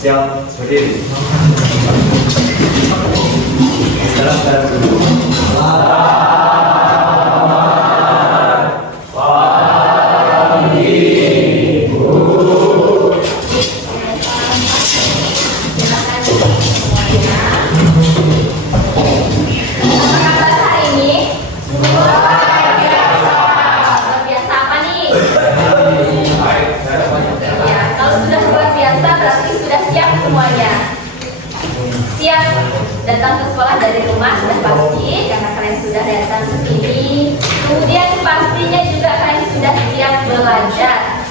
Siap, berdiri. Salam dulu. Siap datang ke sekolah dari rumah sudah pasti karena kalian sudah datang ke sini. Kemudian pastinya juga kalian sudah siap belajar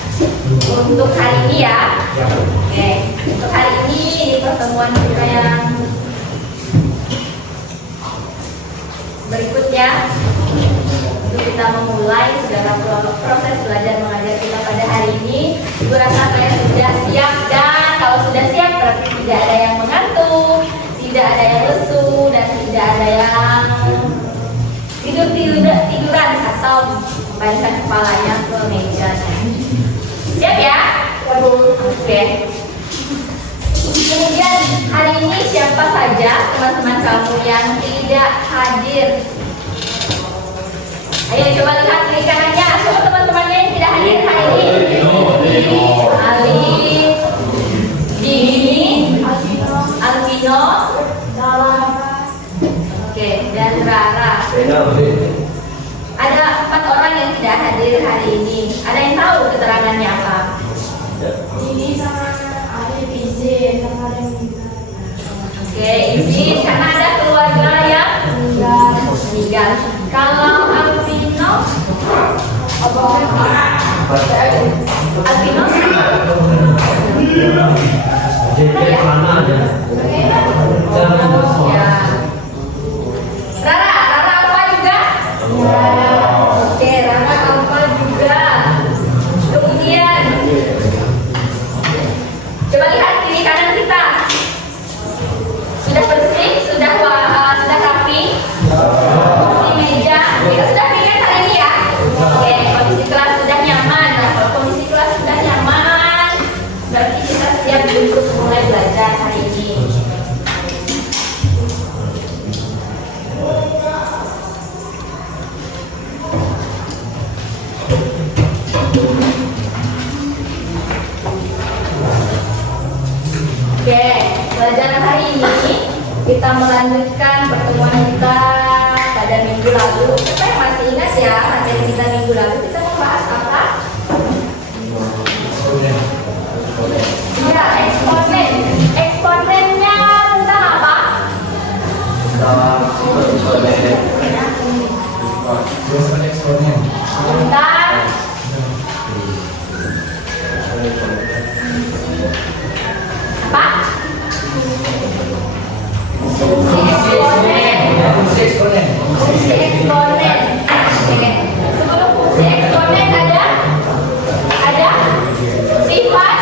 untuk hari ini ya. Oke, untuk hari ini di pertemuan kita yang berikutnya untuk kita memulai segala proses belajar mengajar kita pada hari ini. Ibu rasa kalian sudah siap, dan kalau sudah siap berarti tidak ada yang mengantuk, tidak ada yang lesu, dan tidak ada yang tiduran atau membalikkan kepalanya ke mejanya. Siap ya? Oke. Kemudian hari ini siapa saja teman-teman kamu yang tidak hadir? Ayo coba lihat kiri kanannya. Semua teman-temannya yang tidak hadir hari ini. Ali, Dini, Alvino, oke, dan Rara. Ada 4 orang yang tidak hadir hari ini. Ada yang tahu keterangannya apa? Ini sama ada izin, sama ada yang meninggal. Oke, izin karena ada keluarga yang meninggal. Kalau Alvino, Alvino, ya. Rara apa juga? Oke, Rara apa juga? Kemudian coba lihat kiri kanan kita. Sudah bersih, sudah rapi. Kursi meja kita sudah pilih hari ini ya. Oke, kondisi kelas sudah nyaman. Nah, kalau kondisi kelas sudah nyaman, berarti kita siap untuk mulai belajar hari ini. Oke, pelajaran hari ini kita melanjutkan pertemuan kita pada minggu lalu. Siapa yang masih ingat ya materi kita minggu lalu kita membahas apa? Ya, eksponen. Eksponennya tentang apa? Tentang apa? Fungsi eksponen. Fungsi eksponen. Oke. Sebelum fungsi eksponen ada sifat.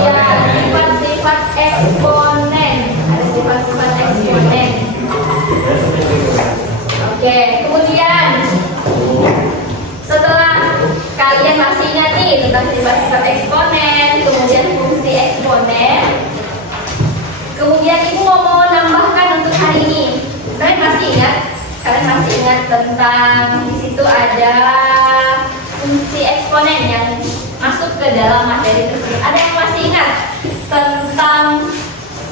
Ya, sifat-sifat eksponen. Ada sifat-sifat eksponen. Oke, kemudian setelah kalian masih ingat nih tentang sifat-sifat eksponen, kemudian fungsi eksponen, kemudian ibu mau nambahkan untuk hari ini. Kalian masih ingat? Kalian masih ingat tentang di situ ada fungsi eksponen yang masuk ke dalam materi tersebut. Ada yang masih ingat tentang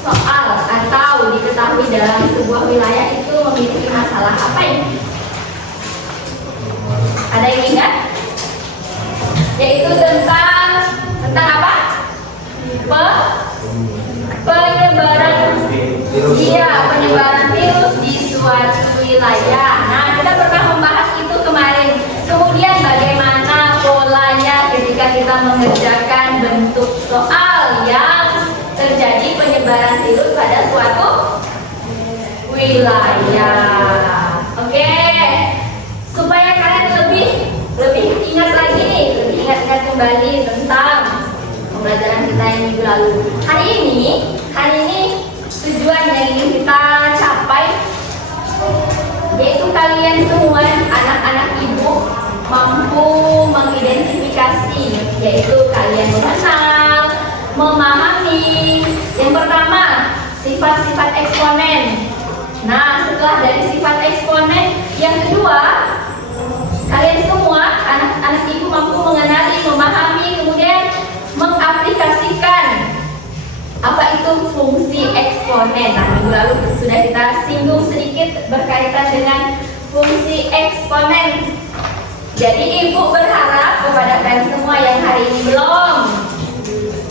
soal atau diketahui dalam sebuah wilayah itu memiliki masalah apa ini? Ada yang ingat? Yaitu tentang apa? Penyebaran virus di suatu wilayah. Nah, kita pernah membahas itu kemarin. Kemudian bagaimana polanya ketika kita mengerjakan bentuk soal yang terjadi penyebaran virus pada suatu wilayah. Oke. Supaya kalian lebih ingat lagi nih, lebih ingat kembali tentang pembelajaran kita yang minggu lalu. Hari ini tujuan yang ingin kita capai yaitu kalian semua anak-anak ibu mampu mengidentifikasi, yaitu kalian mengenal, memahami lagi. Yang pertama, sifat-sifat eksponen. Nah, setelah dari sifat eksponen, yang kedua, kalian semua, anak-anak ibu mampu mengenali, memahami, kemudian mengaplikasikan apa itu fungsi eksponen. Nah, minggu lalu sudah kita singgung sedikit berkaitan dengan fungsi eksponen. Jadi ibu berharap kepada kalian semua yang hari ini belum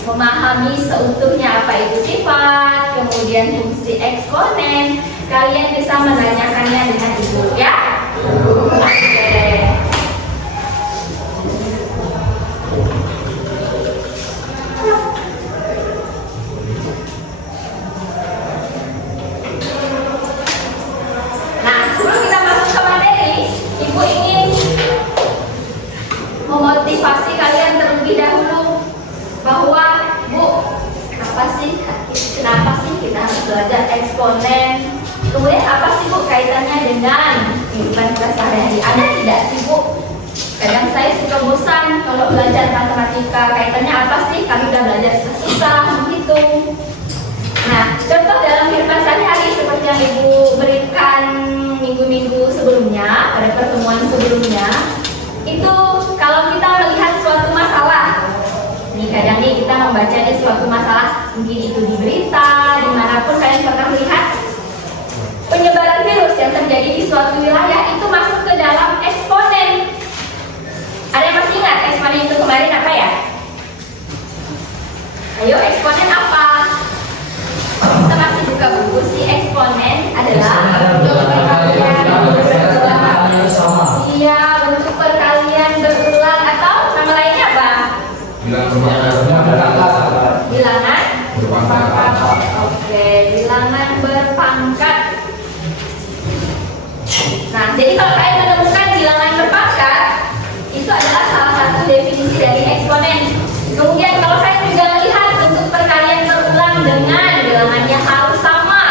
memahami seutuhnya apa itu sifat, kemudian fungsi eksponen, kalian bisa menanyakannya dengan ibu, ya? Oke. Nah, sebelum kita masuk ke materi, ibu ingin memotivasi kalian terlebih dahulu bahwa kenapa sih kita harus belajar eksponen? Kemudian apa sih Bu kaitannya dengan kehidupan kita sehari-hari? Ada tidak sih Bu? Kadang saya suka bosan kalau belajar matematika. Kaitannya apa sih? Kami udah belajar susah menghitung. Nah, contoh dalam kehidupan sehari-hari seperti yang Ibu berikan minggu-minggu sebelumnya, pada pertemuan sebelumnya, itu kalau kita melihat suatu masalah, nih kadang nih kita membaca di suatu masalah, mungkin itu di berita, dimanapun kalian pernah melihat penyebaran virus yang terjadi di suatu wilayah itu masuk ke dalam eksponen. Ada yang masih ingat eksponen itu kemarin apa ya? Ayo, eksponen apa? Kita masih buka buku. Si eksponen adalah bentuk perkalian berulang. Iya, bentuk perkalian berulang atau nama lainnya apa? Bilangan berpangkat. Oke, bilangan berpangkat. Nah, jadi kalau kalian menemukan bilangan berpangkat, itu adalah salah satu definisi dari eksponen. Kemudian kalau kalian juga lihat bentuk perkalian berulang dengan bilangannya harus sama,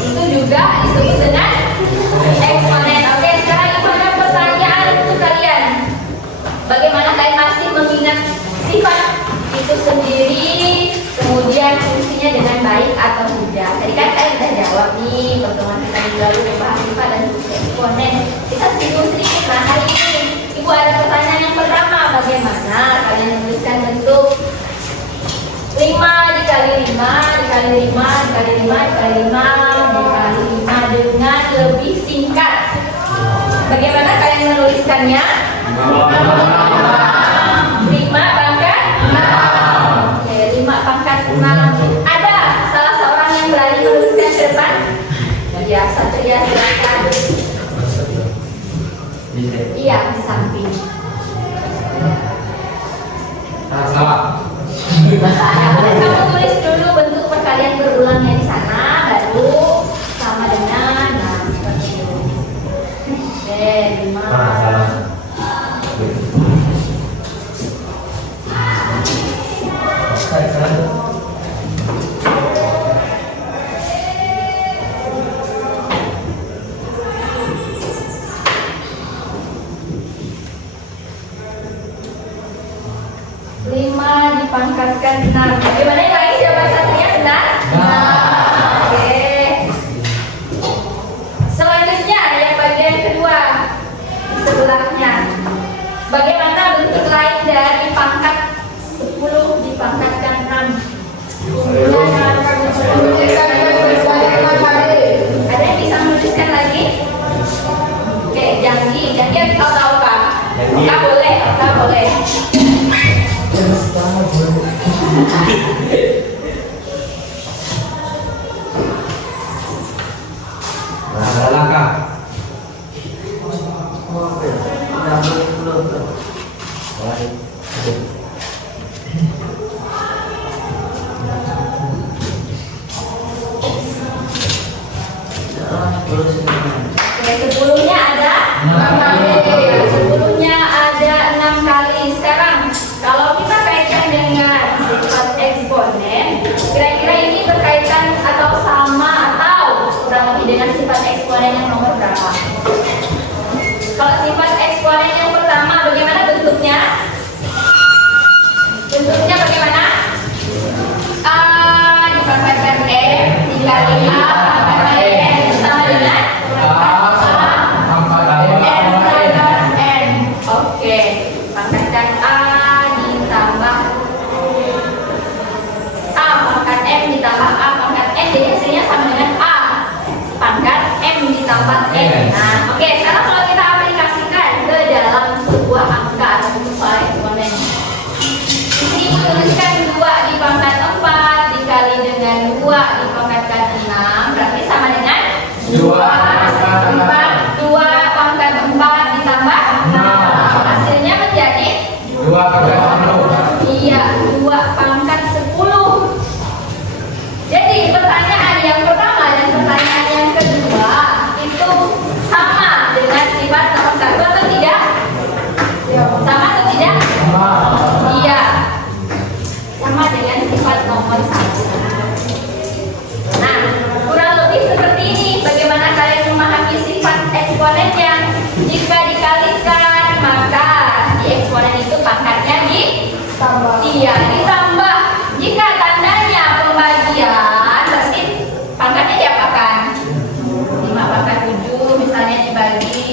itu juga disebut dengan eksponen. Oke, sekarang ibu ada pertanyaan untuk kalian. Bagaimana kalian masih mengingat sifat itu sendiri, kemudian fungsinya dengan baik atau tidak? Tadi kan kalian sudah jawab nih, pertemuan kita minggu lalu membahas sifat dan fungsi eksponen. Kita singgung sedikit. Nah, hari ini ibu ada pertanyaan yang pertama, bagaimana kalian menuliskan bentuk 5 dikali 5 dikali 5 dikali 5 dikali 5 dikali 5 dengan lebih singkat? Bagaimana kalian menuliskannya? 5 pangkat 6. Oke, 5 pangkat 6. Ada salah seorang yang berani menuliskan ke depan? Ya, Satria, silakan. Iya, di samping. Salah. Kamu tulis dulu bentuk perkalian berulangnya di sana, baru sama dengan, nah seperti itu. Oke, 5. Dipangkatkan 6. Bagaimana yang lagi? Jawaban satunya benar? Oke. Selanjutnya yang bagian kedua di sebelahnya. Bagaimana bentuk lain dari pangkat 10 dipangkatkan 6? Ada yang bisa menuliskan lagi? Oke, janji tahu Pak. Kita boleh. Nah, langkah. Sebelumnya ada 6 kali. Sebelumnya ada 6 kali. Sekarang kalau kita kaitkan dengan sifat eksponen, kira-kira ini berkaitan atau sama atau kurang lebih dengan sifat eksponen yang nomor berapa? Kalau sifat eksponen yang pertama, bagaimana bentuknya? Bentuknya bagaimana? dikali A pangkat N sama dengan N. Oke, pangkatkan A ditambah A pangkat M ditambah A pangkat N, jadi hasilnya sama dengan A pangkat M ditambah N. Nah, oke, sekarang kalau kita aplikasikan ke dalam sebuah angka atau sebuah eksponen, di sini tuliskan 2 di pangkat 4 dikali dengan 2 dipangkatkan 6, berarti sama dengan 2 pangkat 4 ditambah 6. Hasilnya menjadi 2 pangkat 10. iya, 2 pangkat 10. Jadi pertanyaan yang pertama dan pertanyaan yang kedua itu sama dengan sifat nomor 1 atau tidak? Sama atau tidak? Iya, sama dengan sifat nomor 1. Nah, kurang lebih seperti ini. Bagaimana kalian memahami sifat eksponennya? Jika dikalikan, maka di eksponen itu pangkatnya Tambah. iya, ditambah. Jika tandanya pembagian, berarti pangkatnya diapakan? 5 pangkat 7 misalnya dibagi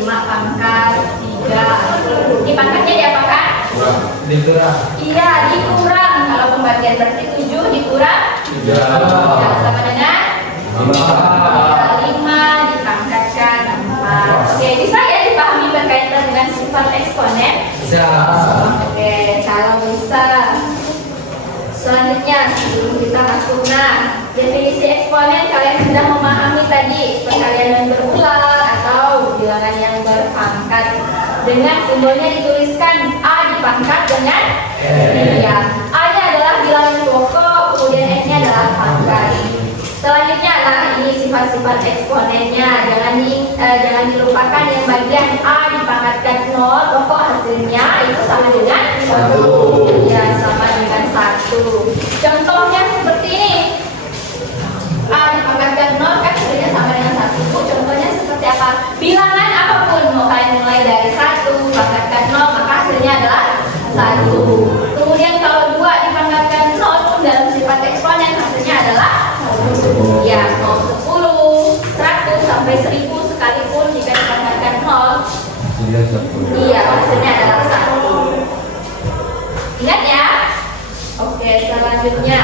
5 pangkat 3. Ini pangkatnya diapakan? Dikurang. Iya, dikurang. Kalau pembagian berarti 7 dikurang 3. sama dengan 5 dipangkatkan 4. Oke, bisa ya dipahami berkaitan dengan sifat eksponen? Bisa. Oke, kalau bisa. Selanjutnya sebelum kita masuk, nah, definisi eksponen kalian sudah memahami tadi, perkalian yang berulang atau bilangan yang berpangkat dengan simbolnya dituliskan A dipangkat dengan iya. A-nya adalah bilangan pokok, kemudian N-nya adalah pangkat. Selanjutnya, nah ini sifat-sifat eksponennya. Jangan dilupakan yang bagian A dipangkatkan 0, pokok hasilnya itu sama dengan 1. Ya, sama dengan 1. Contohnya seperti ini. A dipangkatkan 0 kan hasilnya sama dengan 1. Contohnya seperti apa? Bilangan apapun, mau kalian mulai dari 1 pangkatkan 0, maka hasilnya adalah 1. Kemudian kalau 2 dipangkatkan 0 pun dalam sifat eksponen hasilnya adalah ya, mau 10, 100 sampai 1000 sekalipun jika dipangkatkan 0, iya, hasilnya adalah 1. Ingat ya? Oke, selanjutnya.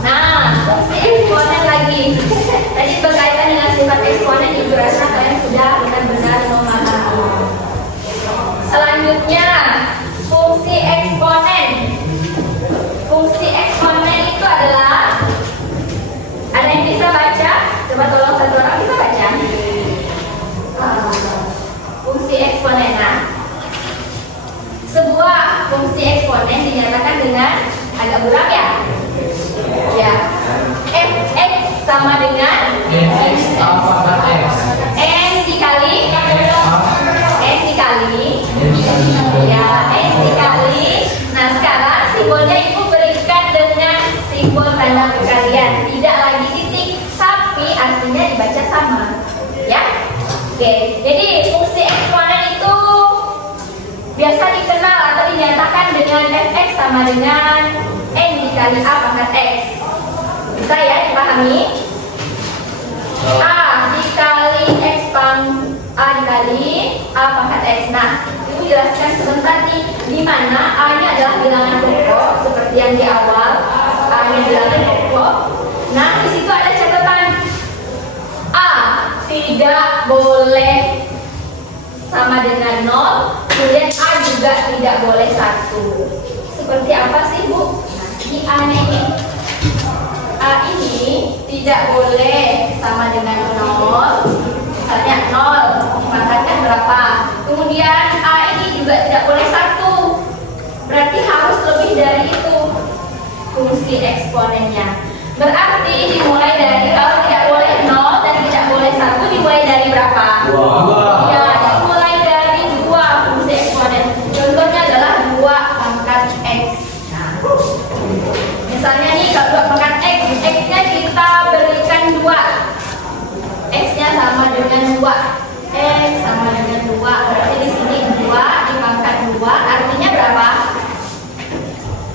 Nah, fungsi eksponen lagi. Tadi berkaitan dengan sifat eksponen, ibu rasa kalian sudah benar-benar memahami. Selanjutnya, fungsi eksponen. Fungsi eksponen itu adalah, ada yang bisa baca? Coba tolong satu orang bisa baca. Fungsi eksponen. Nah, sebuah fungsi eksponen dinyatakan dengan agak buram ya. Ya. Fx sama dengan X A pangkat X. n dikali ya, n dikali. Nah, sekarang simbolnya ibu berikan dengan simbol tanda perkalian, tidak lagi titik, tapi artinya dibaca sama, ya. Oke, jadi fungsi eksponen itu biasa dikenal atau dinyatakan dengan fx sama dengan n dikali a pangkat x. Bisa ya dipahami? A dikali x a dikali a pangkat x. Nah, ibu jelaskan sebentar nih, di mana a-nya adalah bilangan pokok seperti yang di awal, a-nya bilangan pokok. Nah, di situ ada catatan, a tidak boleh sama dengan 0, kemudian a juga tidak boleh 1. Seperti apa sih, Bu? Nah, di a-nya ini, a ini tidak boleh sama dengan 0, misalnya 0 dipangkatkan berapa, kemudian a ini juga tidak boleh 1, berarti harus lebih dari itu fungsi eksponennya. Berarti dimulai dari, kalau tidak boleh 0 dan tidak boleh 1, dimulai dari berapa? 2. Ya, dimulai dari 2 fungsi eksponen. Contohnya adalah 2 pangkat x. Nah, misalnya nih kalau 2 pangkat x, x-nya kita berikan 2, x-nya sama dengan 2, x sama dengan 2, berarti di sini 2 dipangkat 2, artinya berapa?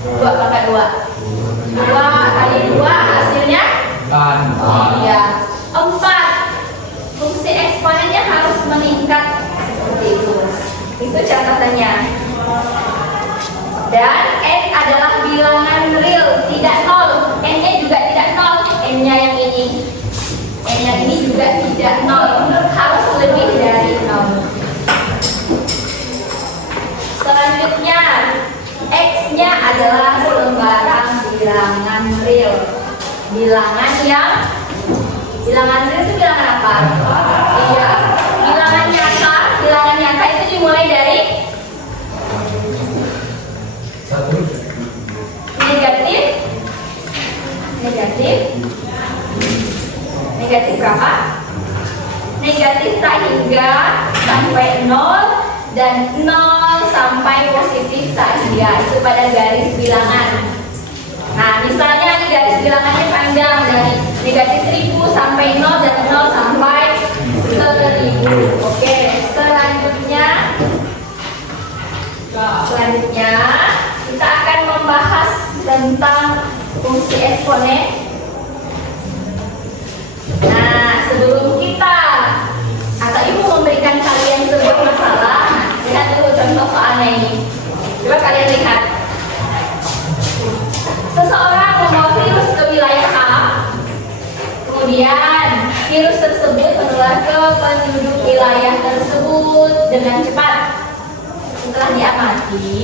2 pangkat 2 kali 2 hasilnya 4. Dan N adalah bilangan real, tidak nol. N-nya juga tidak nol. N-nya yang ini. N yang ini juga tidak nol. Harus lebih dari nol. Selanjutnya, X-nya adalah sembarang bilangan real. Bilangan real itu bilangan apa? Iya, bilangan nyata. Bilangan nyata itu dimulai dari Satu. negatif. Negatif berapa? Negatif tak hingga sampai 0 dan 0 sampai positif tak hingga. Itu pada garis bilangan. Nah, misalnya ini garis bilangannya panjang dari negatif 1000 sampai 0 dan 0 sampai 1000. Oke, selanjutnya kita akan membahas tentang fungsi eksponen. Nah, sebelum kita atau ibu memberikan kalian sebuah masalah, lihat dulu contoh soalnya ini. Coba kalian lihat. Seseorang membawa virus ke wilayah A, kemudian virus tersebut menular ke penduduk wilayah tersebut dengan cepat. Setelah diamati,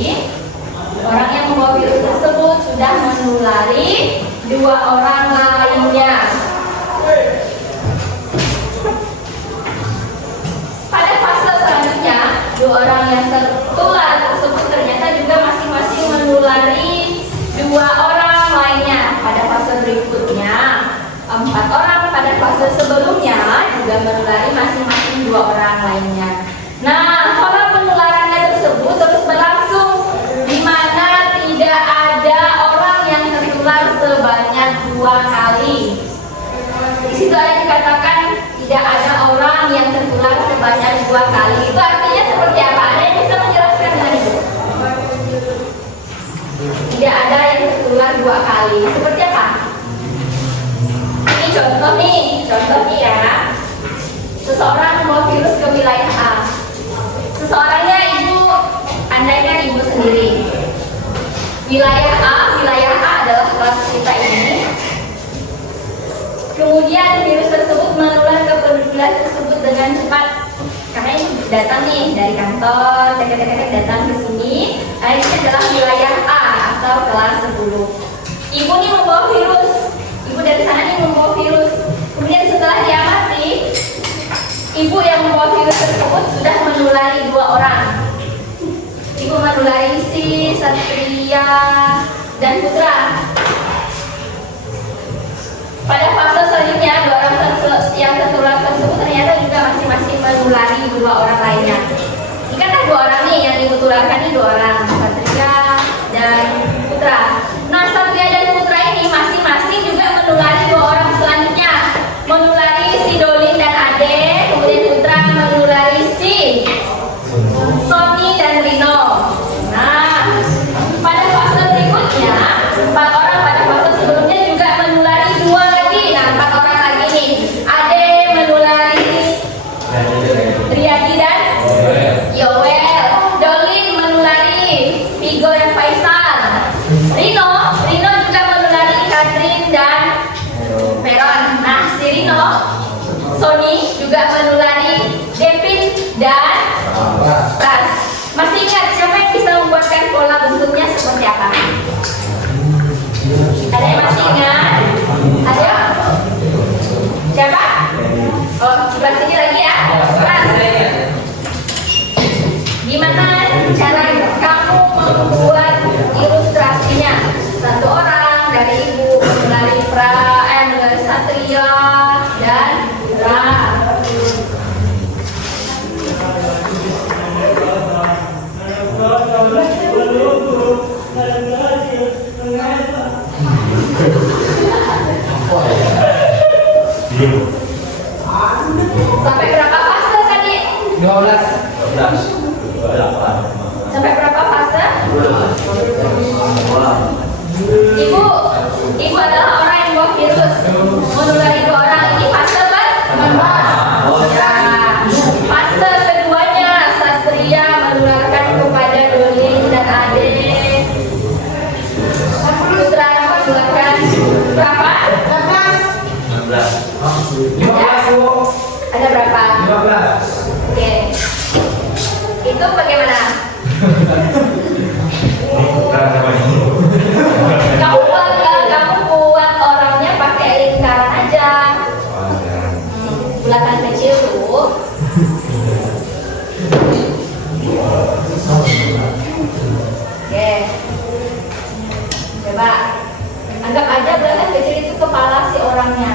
orang yang membawa virus tersebut sudah menulari 2 orang lainnya. Pada fase selanjutnya, 2 orang yang tertular tersebut ternyata juga masing-masing menulari 2 orang lainnya. Pada fase berikutnya, 4 orang pada fase sebelumnya juga menulari masing-masing 2 orang lainnya. Nah, pola penularannya tersebut terus berlangsung, di mana tidak ada orang yang tertular sebanyak 2 kali. Di situ ada dikatakan tidak ada orang yang tertular sebanyak 2 kali. Itu artinya seperti apa? Ada yang bisa menjelaskan dengan itu? Tidak ada yang tertular 2 kali. Seperti apa? Ini contoh nih ya. Seseorang membawa virus ke wilayah A. Seseorangnya ibu, andaikan ibu sendiri. Wilayah A adalah kelas kita ini. Kemudian virus tersebut menular ke penduduk tersebut dengan cepat. Karena ini datang nih dari kantor, datang ke sini. Nah, ini adalah wilayah A atau kelas 10. Ibu nih membawa virus. Ibu dari sana nih membawa virus. Kemudian setelah diamati, ibu yang membawa virus tersebut sudah menulari 2 orang. Ibu menulari si Satria dan Putra. Pada fase selanjutnya, 2 orang yang tertular tersebut ternyata juga masing-masing menulari 2 orang lainnya. Ini kan ada 2 orang nih yang ditularkan, nih 2 orang, Satria dan Putra. Nah, Satria dan Putra ini masing-masing juga menulari 2 orang selanjutnya. Menulari si Dolin dan Ade, kemudian Putra menulari si Sony dan Rino. Nah, pada fase berikutnya, 4 orang pada fase sebelumnya juga menulari 2 lagi. Nah, 4 orang lagi nih. Ade menulari Riyadi dan Yowel. Dolin menulari Vigo dan Faisal. Rino juga menulari Katrin dan Peron. Nah, si Rino, Sony juga menulari Devin dan Ras. Masih ingat siapa yang bisa membuatkan pola bentuknya seperti apa? Ada yang masih ingat? Ada? Siapa? Oh, sebelah sini lagi ya. Ras. Gimana cara kamu membuat ilustrasinya? 1 orang dari ibu menulari Satria dan Ra. Sampai berapa fase tadi? 12. Sampai berapa fase? Ibu adalah orang yang bawa virus. Menulari 2 orang, ini fase pertama. Ya. Fase keduanya, Satria menularkan kepada Dolin dan Ade. Berapa? 16. 15 Bu. Ada berapa? 15. Oke. Itu bagaimana? Kamu buat orangnya pakai lingkaran aja. Bulatan kecil tuh. Oke. Coba anggap aja bulatan kecil itu kepala si orangnya.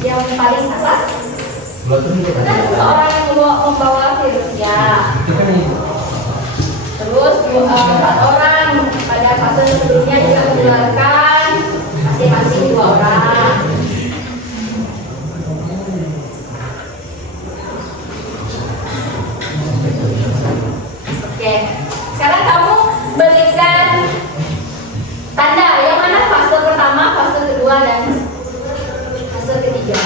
Yang paling atas kan seorang yang membawa virusnya. Terus 4 orang pada fase sebelumnya juga menularkan masing-masing 2 orang. Oke, sekarang kamu berikan tanda yang mana fase pertama, fase kedua, dan fase ketiga.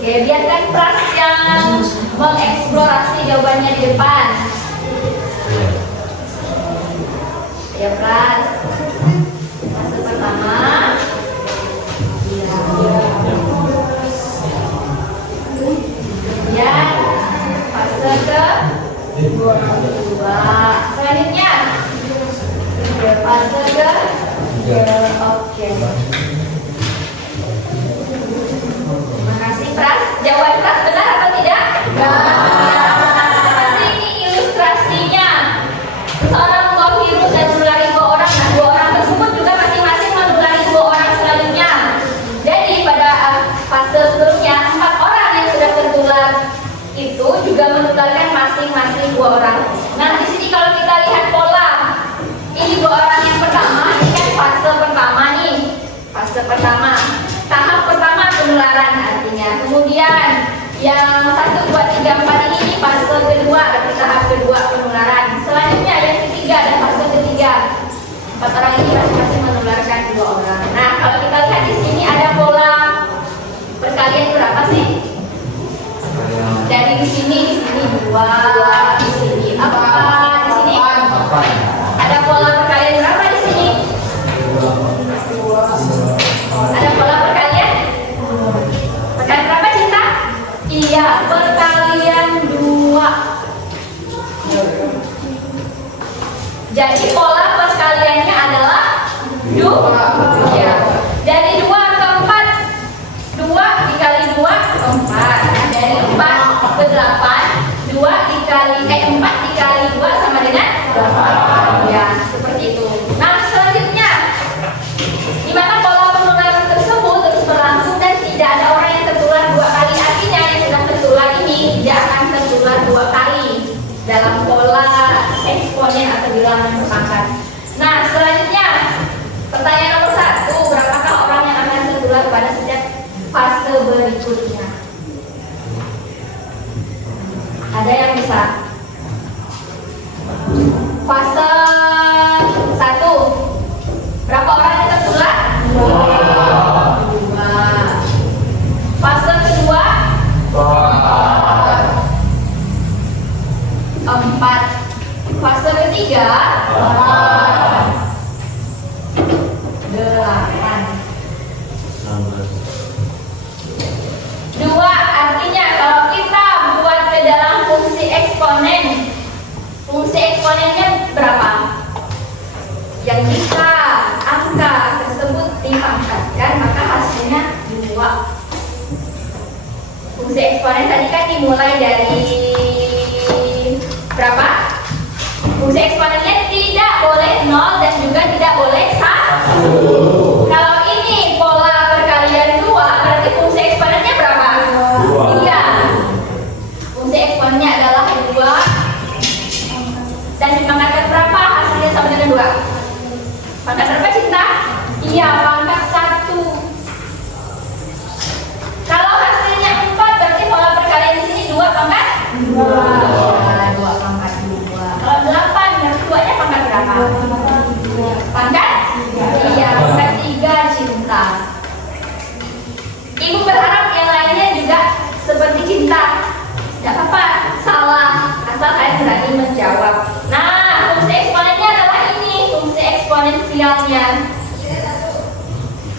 Oke, biarkan Pras yang mengeksplorasi jawabannya di depan. Ya, Pras. Fase pertama. Kemudian fase kedua. Selanjutnya fase ketiga. Oke. Terima kasih Pras. Jawaban Pras benar atau tidak? Seperti ini ilustrasinya. Seorang membawa virus dan menulari 2 orang. Nah, 2 orang tersebut juga masing-masing menulari 2 orang selanjutnya. Jadi pada fase sebelumnya 4 orang yang sudah tertular itu juga menularkan masing-masing 2 orang. Nah, di sini kalau kita lihat pola, ini 2 orang yang pertama, ini kan fase pertama nih. Fase pertama, tahap pertama penularan artinya. Kemudian yang 1, 2, 3, 4 ini fase kedua, arti tahap kedua penularan. Selanjutnya yang ketiga dan fase ketiga. 4 orang ini masing-masing menularkan 2 orang. Nah, kalau kita lihat di sini ada pola perkalian berapa sih? Dari di sini 2, di sini apa? Di sini ada pola perkalian berapa di sini? Ada pola perkalian? Perkalian berapa, Cinta? Iya, perkalian 2. Jadi pola perkaliannya adalah 2. Ya. Dari 2 ke 4, 2 dikali 2 4. Dari 4 ke 8, 4 dikali 2 sama dengan 8. Ya, seperti itu. Nah, selanjutnya di mana pola penularan tersebut terus berlangsung dan tidak ada orang yang tertular 2 kali. Artinya yang sudah tertular ini tidak akan tertular 2 kali dalam pola eksponen atau bilangan berpangkat. Nah, selanjutnya pertanyaan nomor 1, berapakah orang yang akan tertular pada setiap fase berikutnya? Ada yang bisa? Fase 1, berapa orang yang tertular? 2. Fase kedua? 4. Fase ketiga? 8. 2, artinya kalau kita buat ke dalam fungsi eksponen, fungsi eksponennya berapa? Yang jika angka tersebut dipangkatkan maka hasilnya 2. Fungsi eksponen tadi kan dimulai dari berapa? Fungsi eksponennya tidak boleh 0 dan juga tidak boleh 1. Kalau ini pola perkalian 2, berarti fungsi eksponennya berapa? 2. Iya. Fungsi eksponennya adalah 2. Dan dipangkatkan berapa? Hasilnya sama dengan 2. Pangkat berapa, Cinta? Iya, pangkat 1. Kalau hasilnya 4, berarti pola perkalian di sini 2 pangkat 2. 2 pangkat 2. Kalau 8, berarti 2-nya pangkat berapa? Pangkat 3. Iya, pangkat 3, Cinta. eksponensialnya.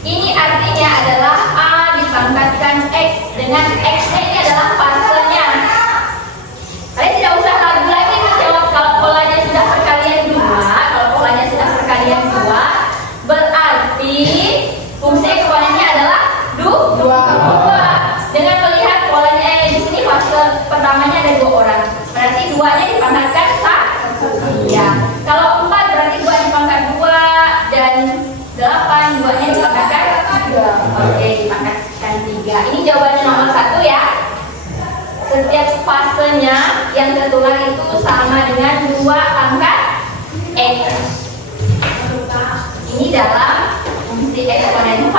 Ini artinya adalah A dipangkatkan X dengan X-nya ini adalah fasenya. Kalian tidak usah ragu lagi menjawab kalau polanya sudah perkalian 2. Kalau polanya sudah perkalian 2, berarti fungsi eksponennya adalah 2. Dengan melihat polanya di sini fase pertamanya ada 2 orang. Berarti 2-nya dipangkatkan 1. Ya. Kalau 4 berarti 2 dipangkat 2 dan 8 2-nya dipangkatkan 3. Oke, dipangkatkan 3. Ini jawabannya nomor 1 ya. Setiap fasenya yang tertular itu sama dengan 2 pangkat X. Ini dalam fungsi eksponen.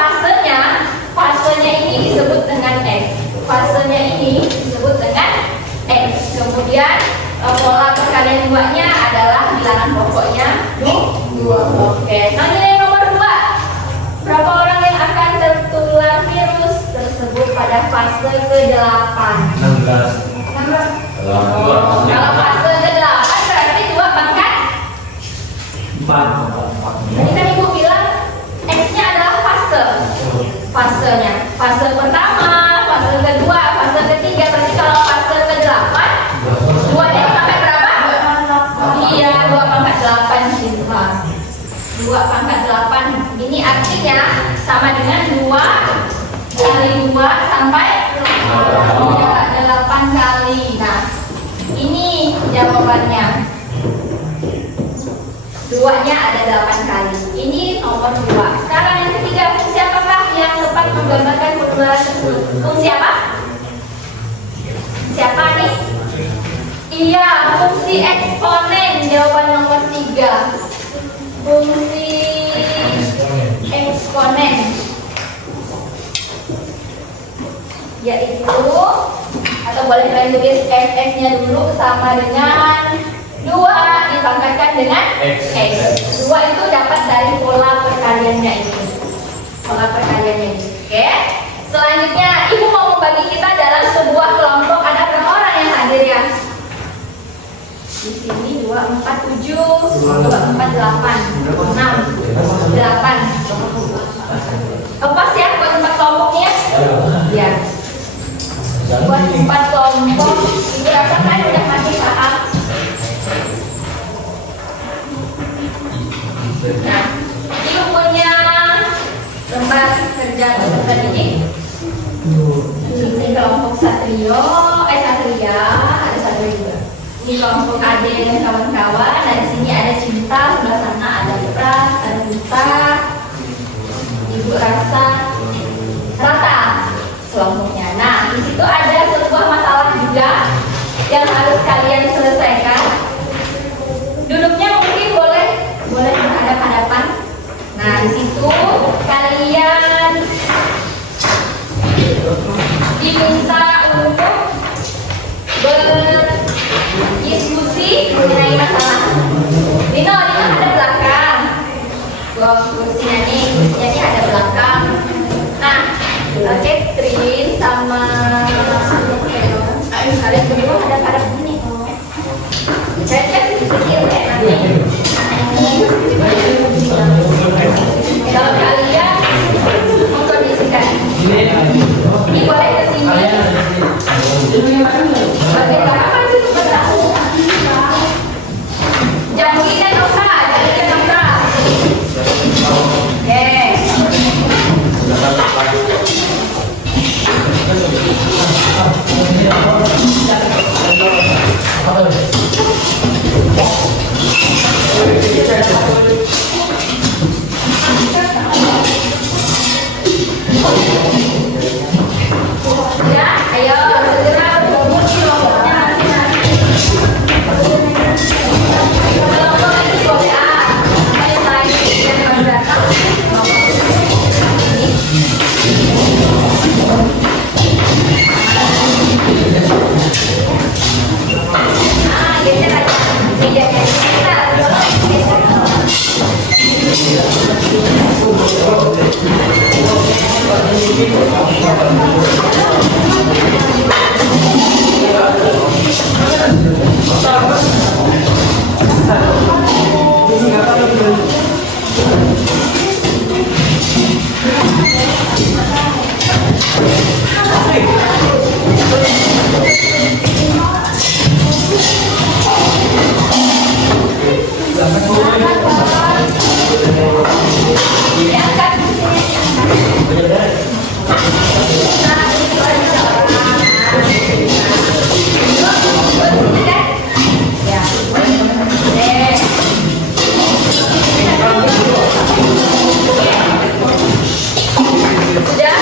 Fasenya ini disebut dengan X. Fasenya ini disebut dengan X. Kemudian pola perkalian 2-nya adalah bilangan pokoknya 2. Oke, selanjutnya yang nomor 2. Berapa orang yang akan tertular virus tersebut pada fase ke-8? 16. Kalau fase ke-8 berarti 2 pangkat 4. Tadi kan ibu bilang X-nya adalah fasenya. Fase pertama, fase kedua, fase ketiga. Berarti kalau fase ke-8 2-nya sampai berapa? Iya, 2 pangkat 8 Cinta. 2 pangkat 8. Ini artinya sama dengan 2 kali 2 sampai 8 kali. Nah, ini jawabannya. 2-nya ada 8 kali. Ini nomor 2. Sekarang yang ketiga, fungsi apakah yang tepat menggambarkan penularan tersebut? Fungsi apa? Siapa nih? Iya, fungsi eksponen. Jawaban nomor 3. Fungsi eksponen, yaitu, atau boleh kalian tulis fx-nya dulu, sama dengan 2 dipangkatkan dengan X. 2 itu dapat dari pola perkaliannya ini. Oke. Selanjutnya, ibu mau membagi kita dalam sebuah kelompok. Ada berapa orang yang hadir ya? Di sini 2, 4, 7, 2, 4, 8, 6, 8. Pas ya buat 4 kelompoknya? Ya. Buat 4 kelompok. Ibu rasa kan udah masih paham? Nah, ibu punya lembar kerja peserta didik. Ini kelompok Satria, ada Satria. Ini kelompok Ade dan kawan-kawan. Nah, di sini ada Cinta, sebelah sana ada Pras, ada Rita, Ibu Rasa, Rata kelompoknya. Nah, di situ ada sebuah masalah juga yang harus kalian selesaikan. Duduknya mungkin boleh berhadapan-hadapan. Nah, di situ kalian diminta untuk berdiskusi mengenai masalah. Dino ada belakang. Kursinya nih ada belakang. Nah, Catherine sama kalian berdua hadap-hadap gini. Cek kecil ya nanti. Kalau kalian mengkondisikan ini boleh ke sini. Bagaimana itu berlaku? Jangan kita dosa, Oke. Ya, ayo segera berbunyi kelompoknya masing-masing. Kelompok ini boleh A. Yang lain yang baru datang. Nah, geser aja. Ini Diangkat kursinya. Nah, itu aja. Ya. Sudah?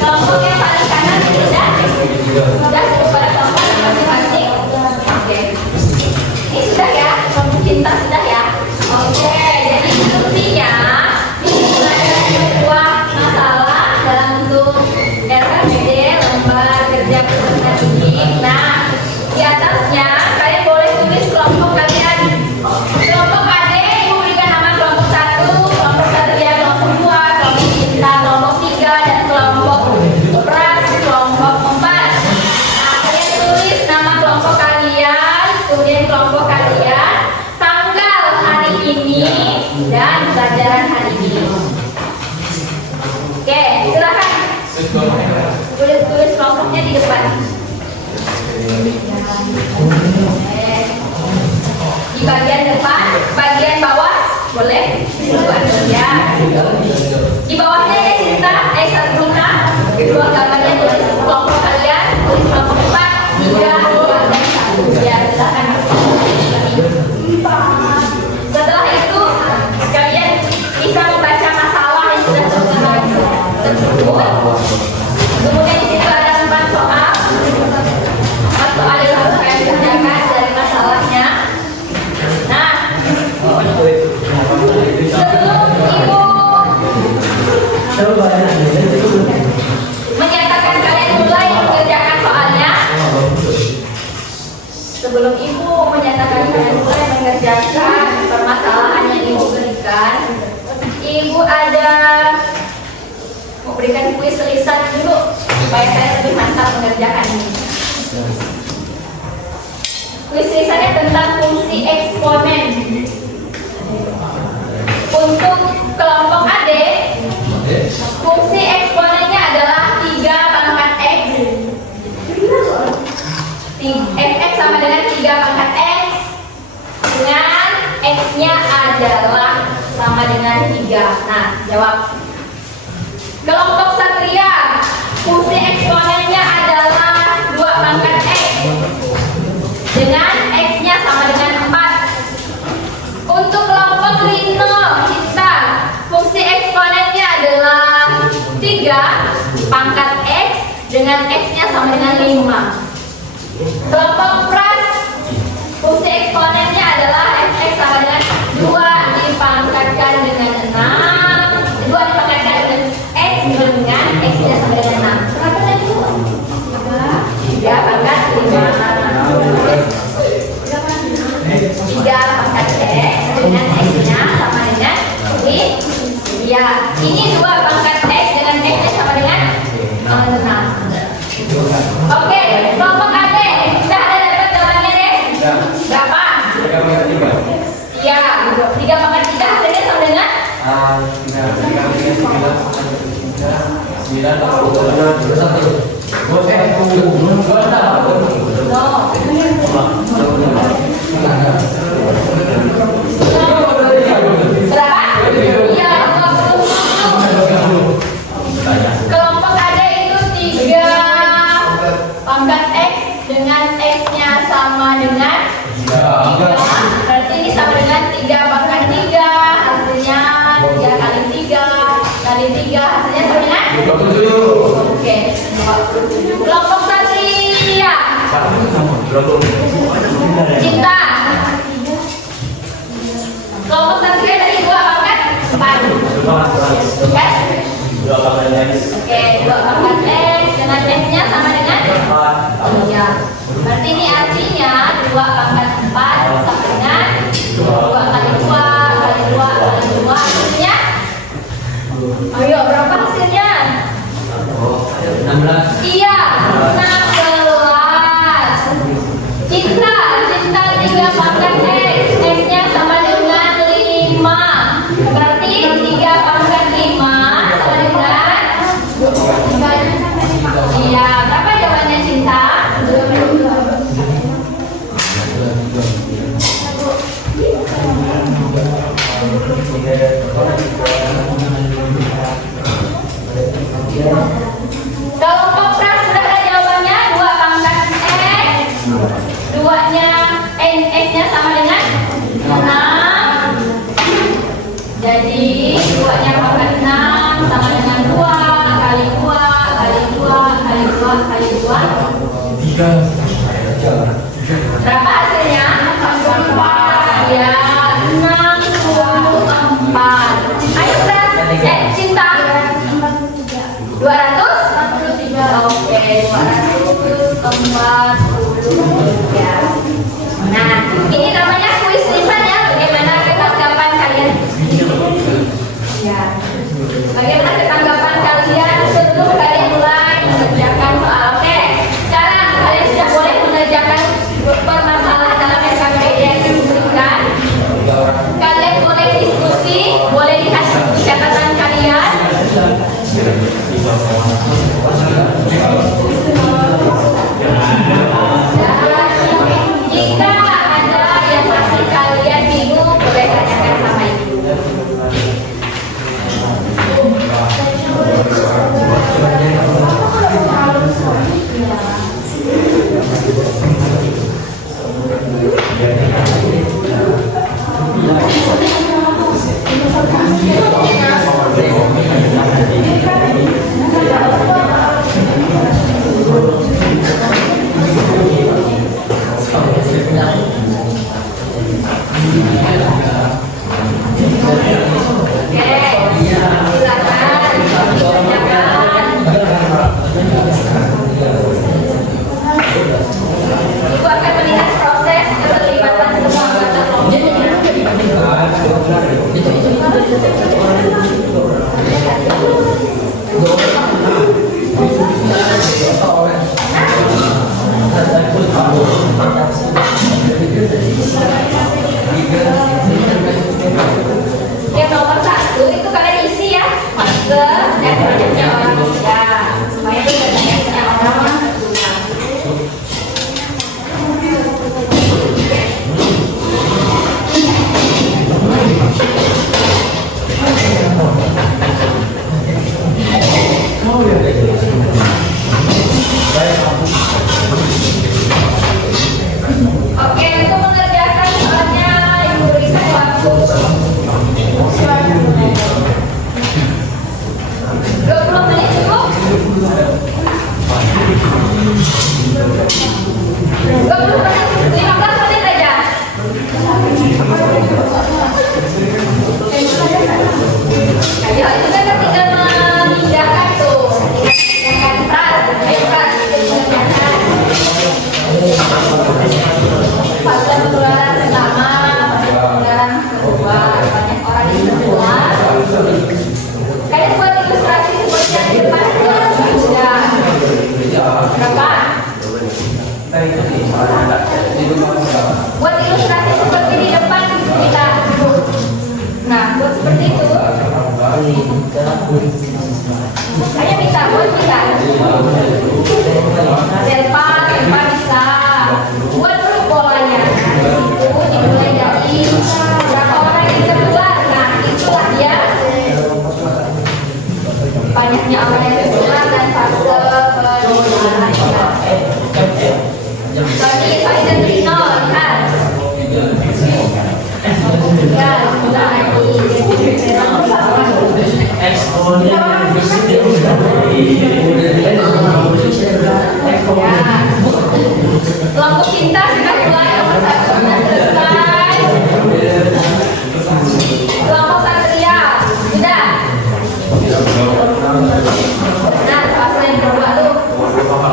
Kelompok yang paling kanan sudah? Sudah pada kelompok masing-masing? Oke. Ini sudah ya? Kelompok cinta sudah ya? Oke, jadi instruksinya ini ada sebuah masalah dalam bentuk RKPD, lembar kerja peserta didik. Nah, di atasnya kalian boleh tulis kelompok kalian. Kelompok AD, ibu berikan nama kelompok 1, kelompok satria, kelompok 2, kelompok cinta, kelompok 3, dan kelompok pras, kelompok 4. Nah, kalian tulis nama kelompok kalian, kemudian kelompok kalian, tanggal hari ini, dan pelajaran hari ini. Oke, silakan. Tulis kelompoknya di depan. Di bagian depan, bagian bawah boleh. Ya. Di bawahnya ya cinta, sarjuna. Kedua gambarnya tulis kelompok kalian, tulis kelompok 4, 3, 2, dan 1. Ya, silakan. Setelah itu kalian bisa membaca masalah yang sudah tertera tersebut. Kemudian di situ ada 4 soal. 4 soal yang harus kalian kerjakan dari masalahnya. Nah, sebelum ibu menyatakan kalian mulai mengerjakan soalnya, sebelum ibu menyatakan kalian mulai mengerjakan permasalahan yang ibu berikan, ibu ada mau berikan kuis lisan dulu supaya saya lebih mantap mengerjakan ini. Kuis lisannya tentang fungsi eksponen. Untuk kelompok AD, fungsi eksponennya adalah 3 pangkat X. Fx sama dengan 3 pangkat X, dengan X-nya adalah sama dengan 3. Nah, jawab. Kelompok satria, fungsi eksponennya adalah 2 pangkat X, dengan X-nya sama dengan 4. Untuk kelompok lino kita, fungsi eksponennya adalah 3 pangkat X, dengan X-nya sama dengan 5. Kelompok pras, fungsi eksponennya adalah Fx sama dengan 2 dipangkatkan dengan 6. 2 dipangkatkan dengan X, dengan X-nya sama dengan 6. Berapa tadi? 3 pangkat 5. 3 pangkat X, dengan X-nya sama dengan 5. Ya, ini 2 pangkat X dengan X-nya sama dengan 6. Oke, kelompok AD, kita ada dapat jawabannya deh. Berapa? 3. Ya, 3 pangkat 3 hasilnya sama dengan 9. Berapa? Iya, 27. Kelompok AD itu 3 pangkat X dengan X-nya sama dengan 3. Berarti ini sama dengan 3 pangkat 3. Hasilnya 3 kali 3 kali 3. Hasilnya sama dengan 27. Oke. Kelompok satria, cinta. Kelompok satria dari 2 pangkat 4. Kan? Oke, 2 pangkat X dengan X-nya sama dengan 3. Berarti ini artinya 2 pangkat 4 sama dengan 2 kali 2 kali 2 kali 2. Hasilnya? Ayo, berapa hasilnya? 16. Iya, 16. Cinta 3 pangkat X, X-nya sama dengan 5. Berarti 3 pangkat 5 64. Ayo Fran, Cinta. 243. Oke, 243. Nah, ini namanya kuis lisan ya. Bagaimana ketanggapan kalian? Ya. Bagaimana ketanggapan kalian sebelum kalian mulai mengerjakan soal? Oke. Sekarang kalian sudah boleh mengerjakan permasalahan dalam SKPD yang diberikan. Kalian boleh diskusi, boleh dikasih catatan kalian. Jika ada yang masih kalian bingung, boleh tanyakan sama ibu. Ibu akan melihat proses keterlibatan semua anggota yang nomor 1 itu kalian isi ya, masker dan banyaknya orang ya, supaya itu banyaknya orang. Oke, untuk mengerjakan soalnya ibu berikan waktu 20 menit cukup? 20 menit, 15 menit aja. Ayo, itu kan tinggal memindahkan tuh. Pindahkan pras. Ayo pras, pindahkan. Fase penularan pertama, fase penularan kedua, banyak orang di semua. Kalian buat ilustrasi seperti yang di depan sudah. Berapa? Buat ilustrasi seperti di depan kita. Nah, buat seperti itu. Hanya bisa buat kita. Selva bisa. Buat dulu polanya. Itu dimulai dari berapa orang yang tertular. Nah, itulah dia. Banyaknya orang yang tertular dan fase penularan. Tadi fase 0, lihat. Ya, mulai. Kelompok cinta sudah mulai, nomor 1 sudah selesai. Kelompok satria sudah. Nah, fase yang kedua tuh. Coba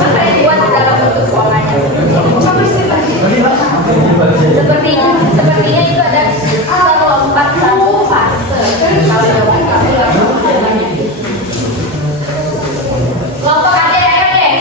saya buat dalam bentuk polanya. Sepertinya itu ada lompat satu fase. Kalau jawaban kamu langsung banyak. Kelompok adik, ayo deh.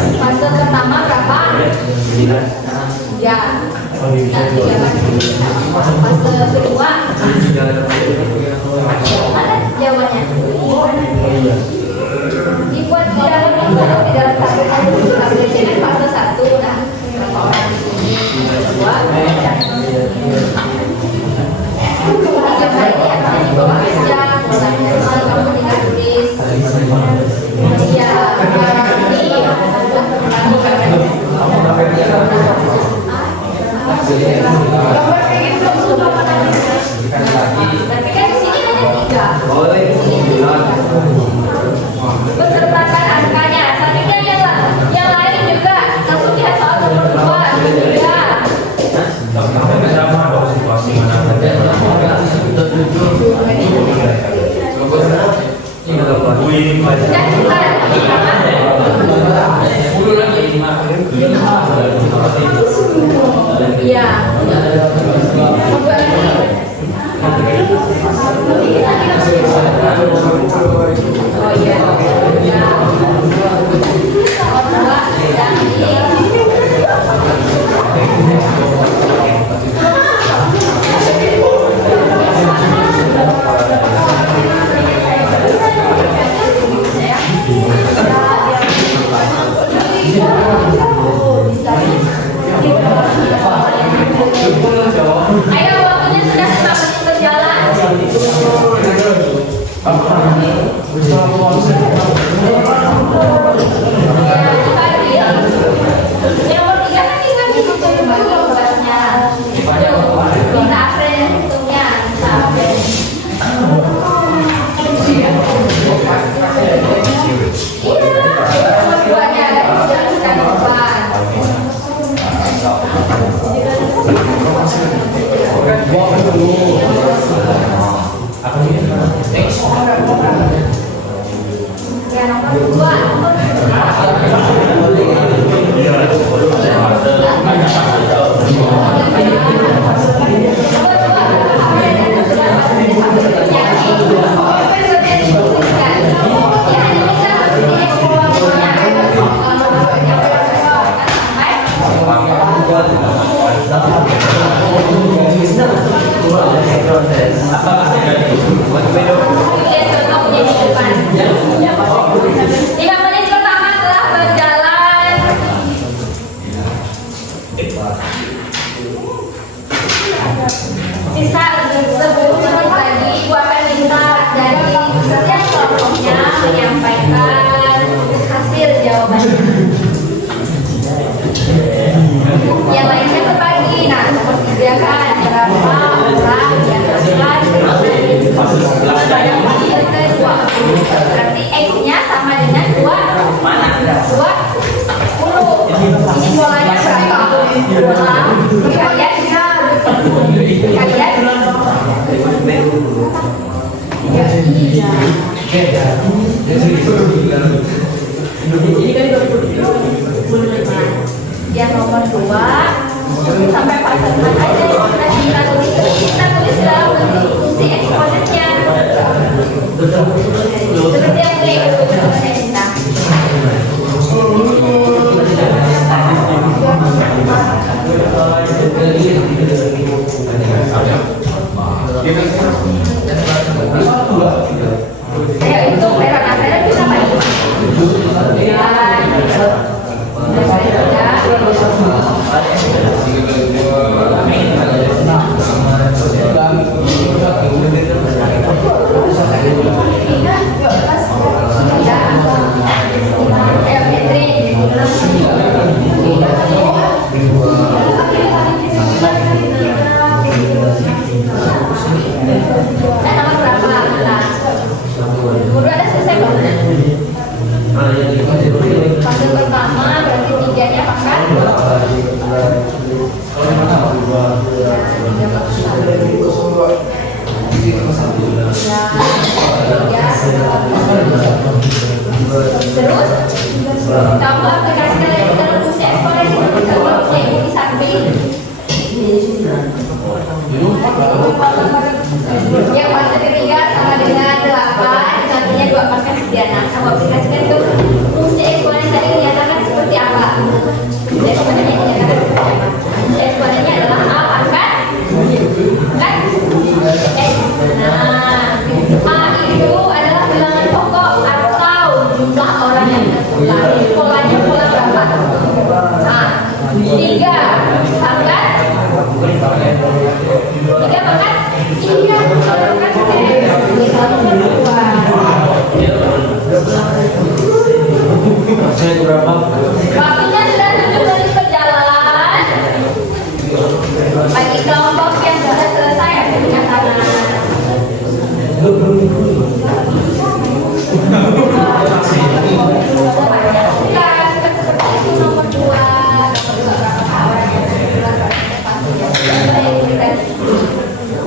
Fase pertama berapa? Ya. Fase kedua mana jawabannya? Dibuat di dalam tabel ini fase 1. Nah, orang di sini kedua di bawah saja, kamu tinggal tulis. Ya, tapi kan di sini ada 3. Besertakan angkanya. Selanjutnya yang lain juga langsung lihat soal nomor 2 3. Iya. Oh iya. Ayo, waktunya sudah 5 menit berjalan. Ya, dibagi. Yang nomor 3 kan tinggal dihitung dibagi tugasnya. Minta absen yang hitungnya. Minta absen. Iya, dua-duanya jangan sekali depan. Ya, nomor 5 menit pertama telah berjalan. Sisa 10 menit lagi. Ibu akan minta dari setiap kelompoknya menyampaikan hasil jawabannya. Yang lainnya berbagi. Nah, nomor 3 kan berapa orang yang akan kedua. Berarti X-nya sama dengan 20. Ini polanya berapa? Kalian yang nomor 2 sampai fase 4 aja kita tulis dalam fungsi eksponennya seperti yang saya minta. Ayo itu merah bisa Pak? Fase pertama berarti 3-nya apakah? Terus tambah aplikasi dalam fungsi eksponen itu bisa Eksponennya adalah A pangkat X. Nah, A itu adalah bilangan pokok atau jumlah orang yang tertular. Polanya pola berapa? Nah, 3 pangkat iya pangkat X. Waktunya sudah 7 menit berjalan. Bagi kelompok yang sudah selesai aktivitas tangan.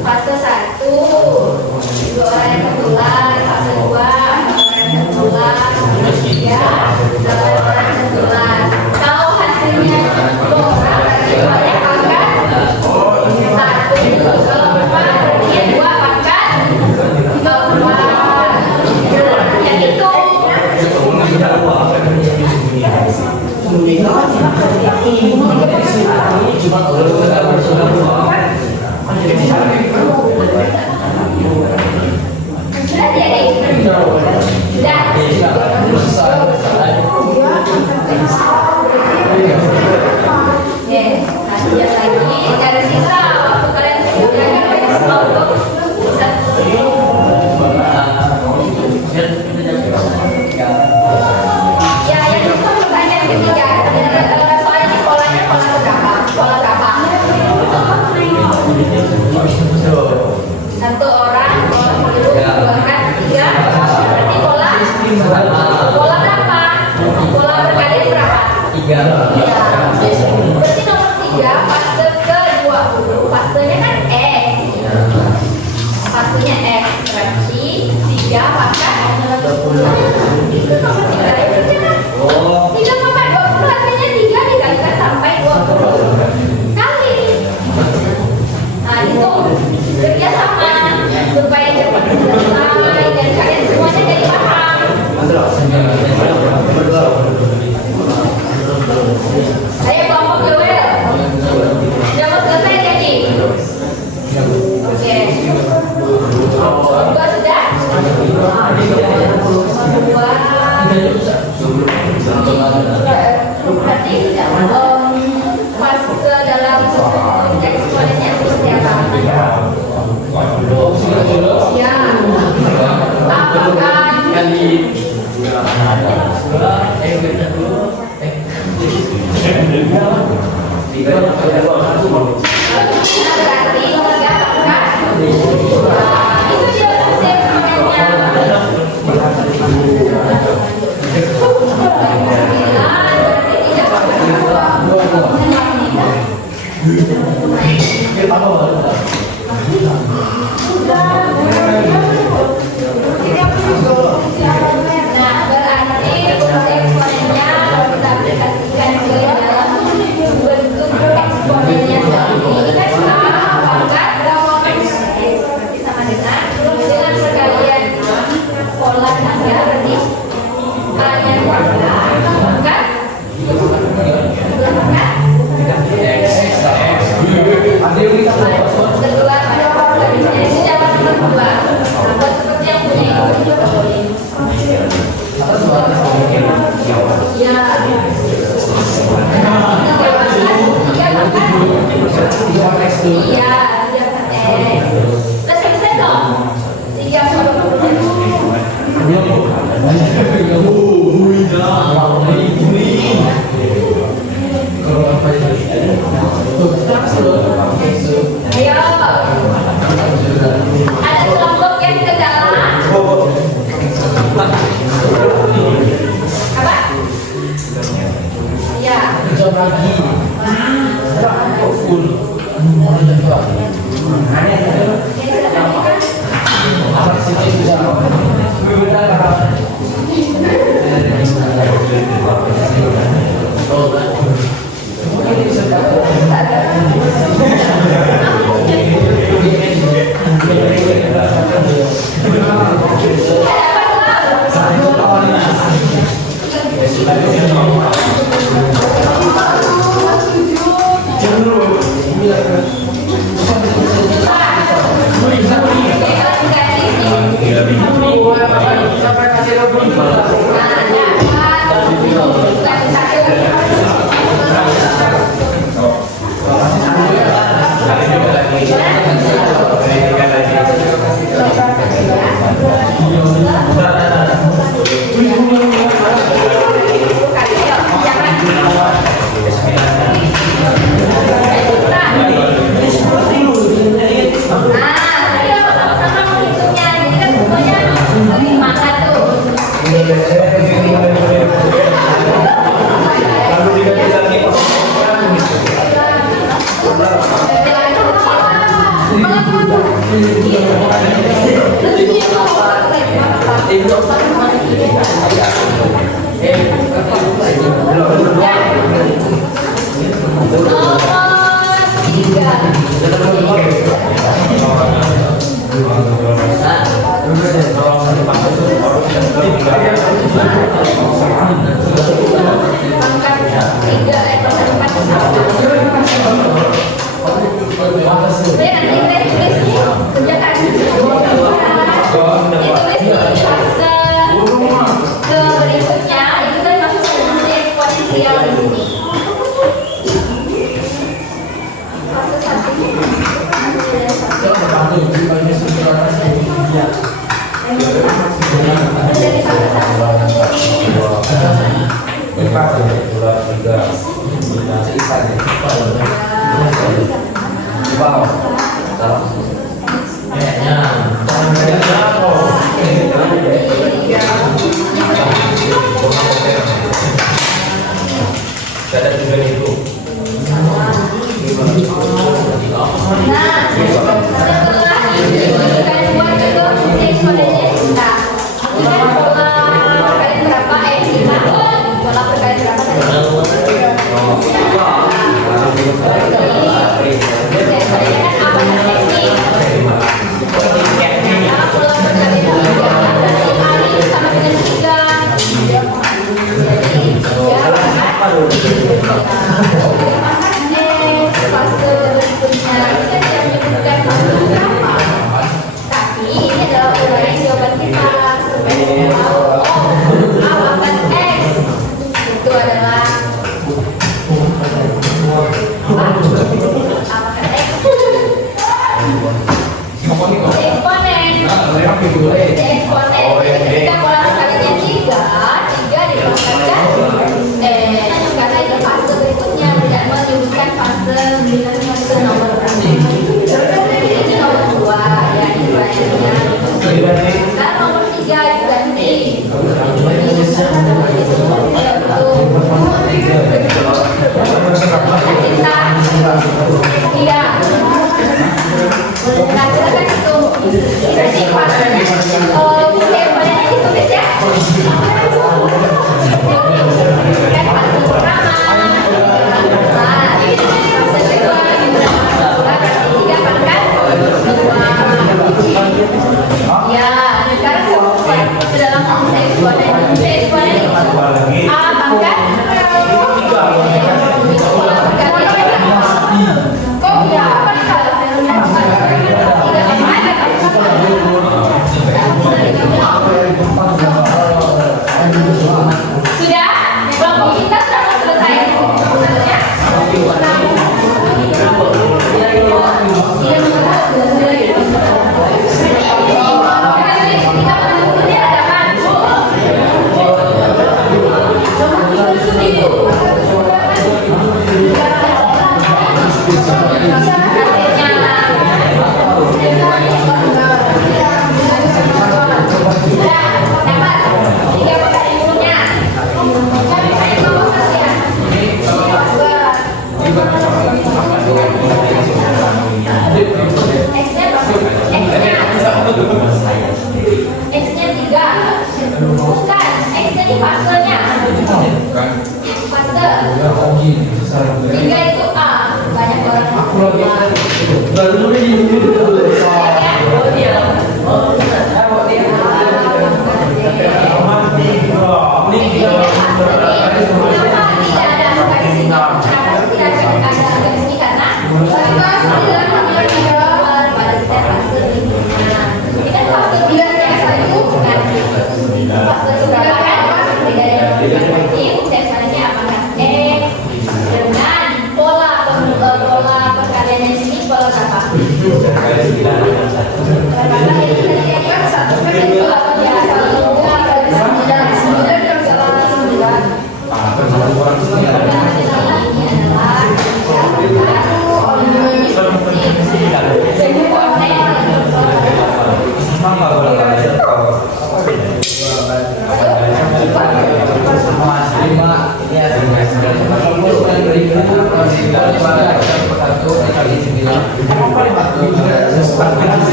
Fase 1 2 orang yang tertular, fase 2 orang yang tertular, fase 3 8 orang yang tertular. Kalau hasilnya 2 orang berarti boleh pangkat 1. Kalau 4 berarti 2 pangkat 4. Ya itu. Sudah jadi? Sudah. Yes. Lanjut lagi. Ada sisa waktu kalian gunakan bagi kelompok. Ya, yang itu pertanyaan ketiga. Soalnya di polanya pola berapa? Pola berapa? 1 orang, pola dikumpulkan 3, berarti pola berapa? Pola berkali berapa? 3. Berarti nomor 3 fase ke-20. Fasenya kan X. Fasenya X berarti 3 pangkat 20. Itu nomor 3 ya, 3 pangkat 20 artinya 3 dikalikan sampai 20 kali. Nah itu kerja sama supaya cepat selesai dan kalian semuanya jadi paham. Ayo kelompok Joel, sudah mau selesai jadi? Oke. Dua sudah? Berarti fase dalam eksponennya seperti apa? Ya. Apakah berarti 3 pangkat? Itu dia eksponennya. Nah, berarti eksponennya kita aplikasikan ke dalam bentuk eksponennya sendiri. Ini kan A pangkat X berarti sama dengan perkalian pola 3 berarti A-nya 2 pangkat 2 pangkat tertular pada fase ini dapat tertular. Buat seperti yang punya itu juga boleh. Ya. Iya, dapat X. Let's selesai dong. 3 Ayo. Ada kelompok yang ke dalam. Apa? Ya. Ada apa?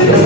Ini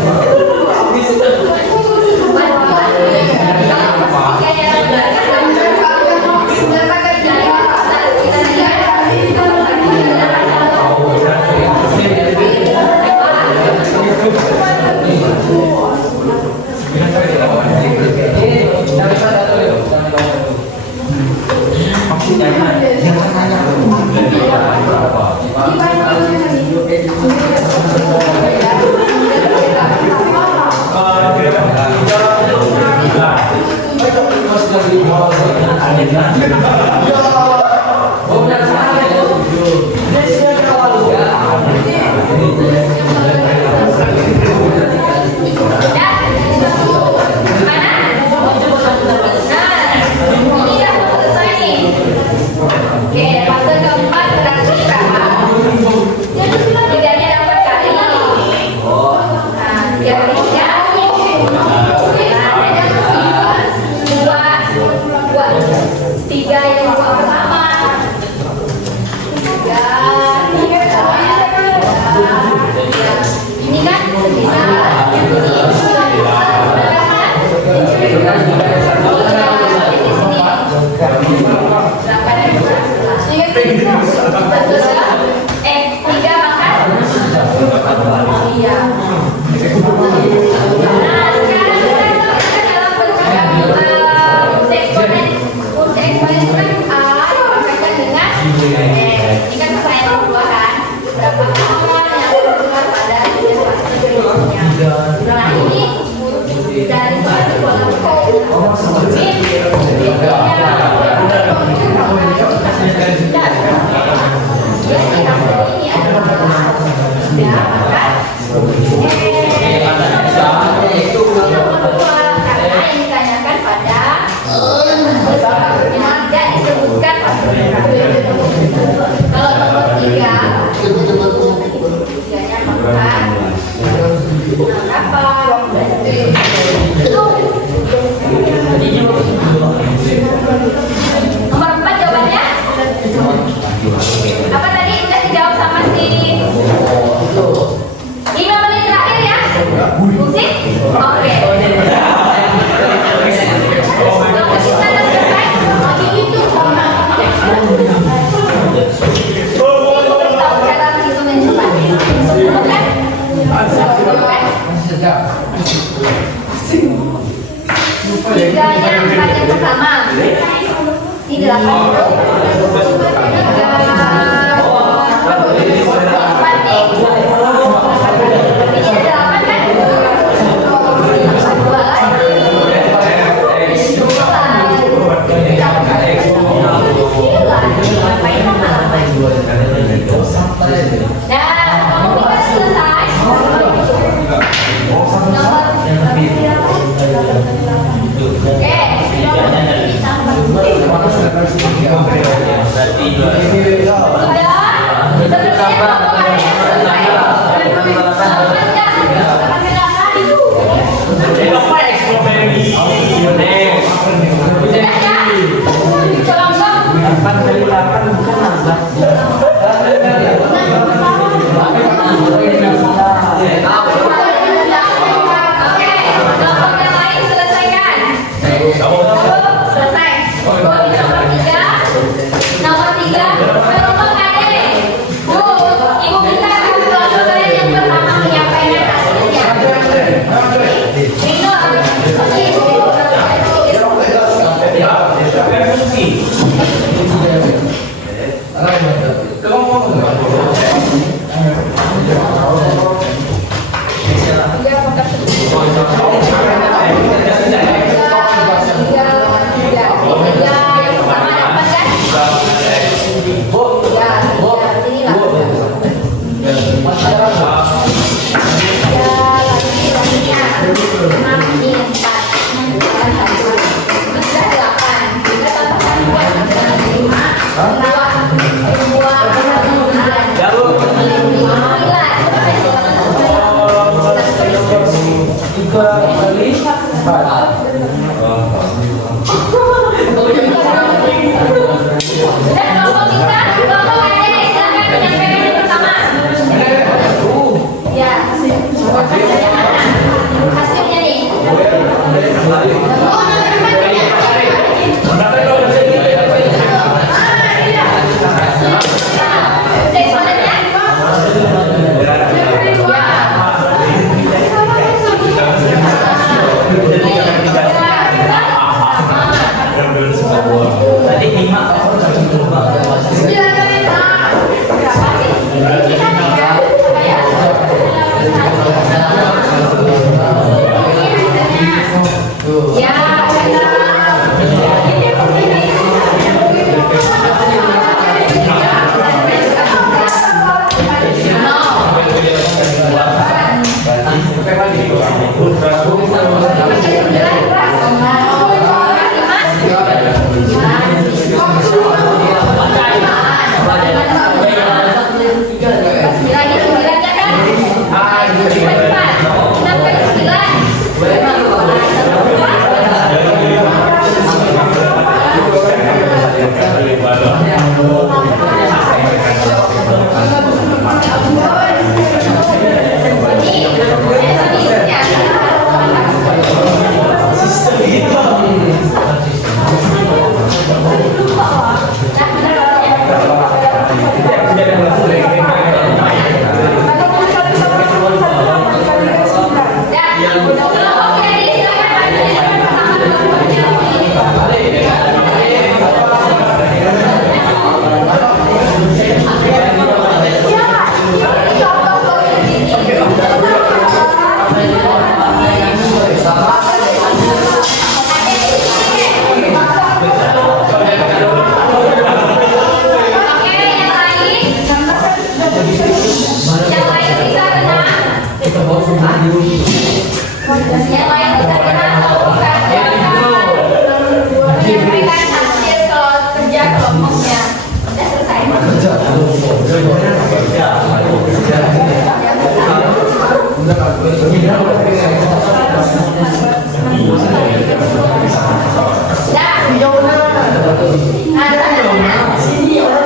Tiga makan. Iya. Nah, sekarang kita dalam bentuk fungsi eksponen. Fungsi eksponen itu kan A dipakaikan dengan ini kan saya dua kan. Berapa kawan yang bergerak pada jenis pasti berikutnya. Nah ini dari suatu pola karena ini ditanyakan pada tidak disebutkan kalau nomor 3 tiganya makan apa nomor 4 jawabannya apa tadi udah dijawab sama si 5 menit terakhir ya musik oke. Tiganya angkat yang pertama di 8 Dua.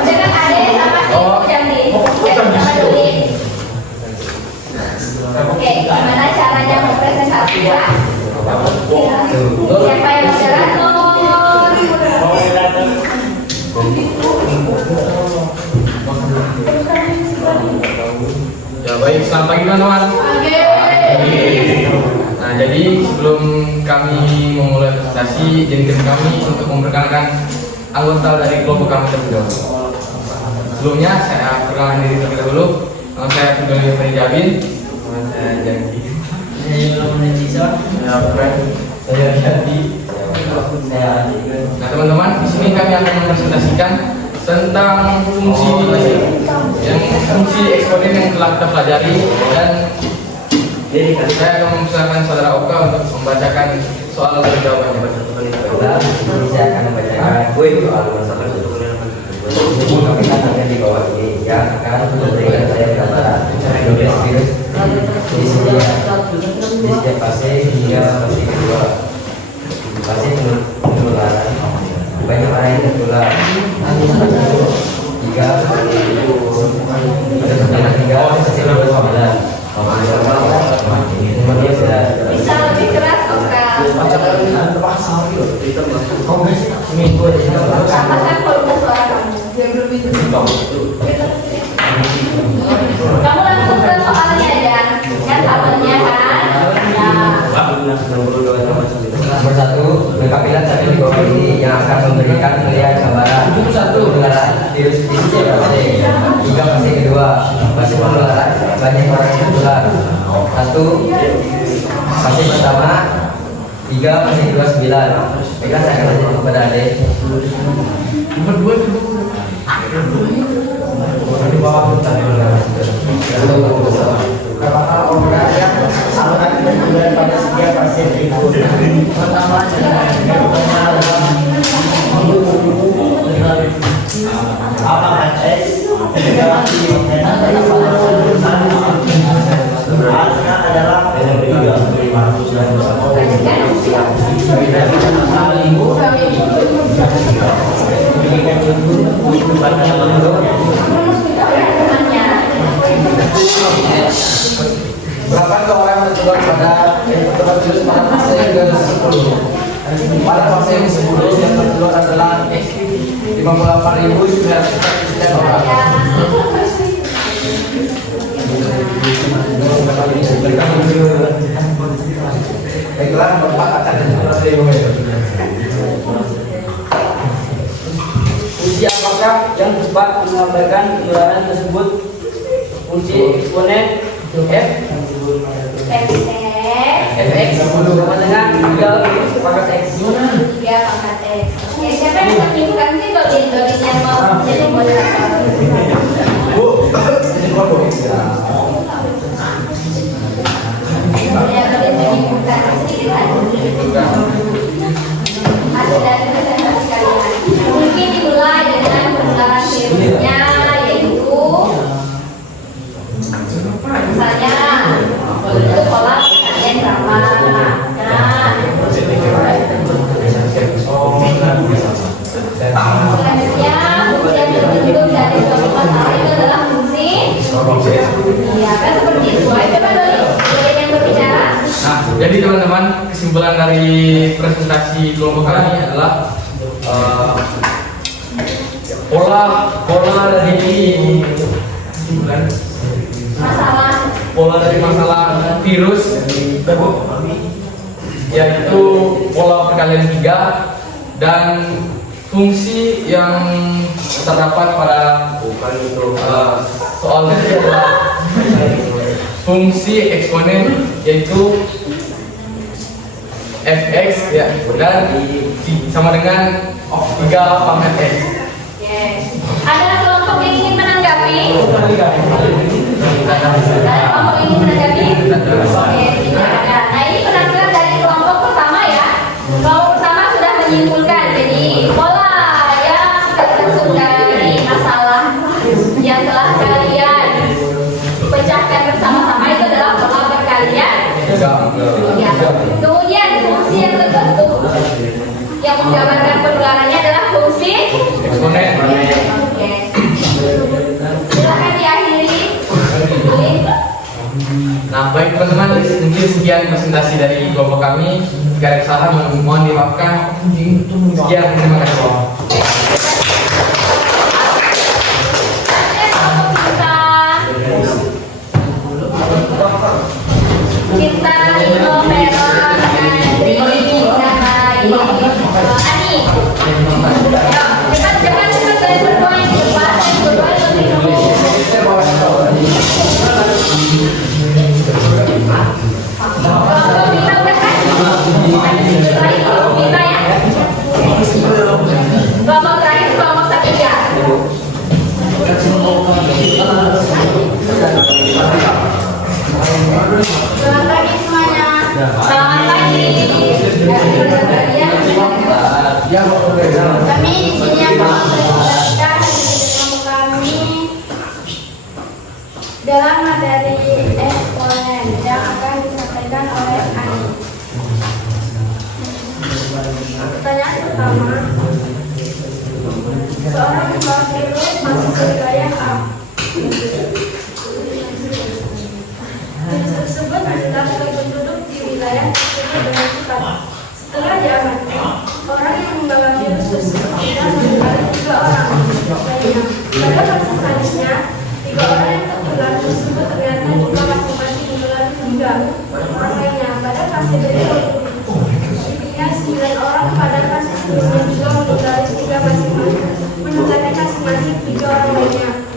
Dengan adek sama si Jambi. Sama Duli. Oke, gimana caranya mempresentasikan? Siapa yang moderator? Ya baik, selamat pagi teman-teman. Nah, jadi sebelum kami memulai presentasi, izinkan kami untuk memperkenalkan anggota dari kelompok kami terlebih dahulu. Sebelumnya saya perkenalkan diri terlebih dahulu. Nama saya Fidoli Farijabin. Nama saya Janji. Saya Fred. Saya Syadi. Nah teman-teman, di sini kami akan mempresentasikan tentang fungsi eksponen yang telah kita pelajari, dan saya akan mempersilakan saudara Oka untuk membacakan soal dan jawabannya. Saya akan membacakan soal masalah kami di bawah ini yang akan memberikan saya gambaran virus di setiap fase hingga fase kedua. Fase penularan banyak orang yang tertular. Tiga ada tiga fase kedua. Kemudian sudah Bisa lebih keras, Oka. Tambahkan volume suara kamu. Kamu langsung ke soalnya ya. Kan tabelnya kan? Nomor satu, lengkapilah tabel di bawah ini yang akan memberikan melihat gambaran penularan virus di setiap fase hingga fase kedua. Fase penularan banyak orang yang tertular. Satu, fase pertama 3, fase kedua 9. Baiklah, saya akan lanjut kepada adik. Apakah orang yang sangat berguna pada setiap fase berikut? Pertama, apakah X adalah Berapa orang yang tertular pada virus pada fase ke-10? Pada fase yang ke-10 yang tertular adalah 58.900 orang. Baiklah, Bapak akan Uji apakah yang cepat mengabarkan penularan tersebut? Uji eksponen F Fx sama dengan 3 pangkat X. 3 pangkat X. Oke, siapa yang bisa menyimpulkan sih Dodin yang mau jadi moderator? Ya, Dodin menyimpulkan sedikit kan? Hasil dari presentasi kalian. Mungkin dimulai dengan penularan virusnya, yaitu misalnya itu pola kalian berapa. Selanjutnya fungsi yang terbentuk dari suatu masalah itu adalah fungsi. Ya kan seperti itu. Coba Doli yang berbicara. Nah, jadi teman-teman, kesimpulan dari presentasi kelompok kami adalah pola dari masalah virus yaitu pola perkalian 3, dan fungsi yang terdapat pada soal ini adalah fungsi eksponen yaitu fx ya, dan sama dengan 3 pangkat x. Yes. Ada kelompok yang ingin menanggapi? Ada kelompok yang ingin menanggapi? Oke, tidak ada. Nah, ini penampilan dari kelompok pertama ya. Kelompok pertama sudah menyimpulkan. Jadi pola yang terbentuk dari masalah yang telah kalian pecahkan bersama-sama itu adalah pola perkalian 3. yang menggambarkan penularannya adalah fungsi Eksponen. Oke. Silakan diakhiri. Boleh. Nah, baik teman-teman, mungkin sekian presentasi dari kelompok kami. Jika ada kesalahan, mohon dimaafkan. Sekian, terima kasih. Kita Nino Peron Andri Nama ini Ani. Cepat kalian berdua yang di depan, yang berdua yang lebih dulu. Kalau kita udah kan? Terakhir kalau kita ya. Kelompok terakhir kelompok ketiga. Selamat pagi semuanya. Selamat pagi. Kami di sini akan mempresentasikan ilmu kami dalam materi eksponen yang akan disampaikan oleh Ani. Pertanyaan pertama, seorang pembawa virus masuk ke wilayah A. Virus tersebut menyebar ke penduduk di wilayah tersebut dengan cepat. Setelah diamati, orang yang membawa virus tersebut tidak menulari 3 orang lainnya. Pada kasus selanjutnya, 3 orang yang tertular tersebut ternyata juga masing-masing menulari 3 orang lainnya. Pada fase berikut, sedikitnya 9 orang pada fase sebelumnya juga menulari 3 masing-masing, menulari masing-masing 3 orang lainnya.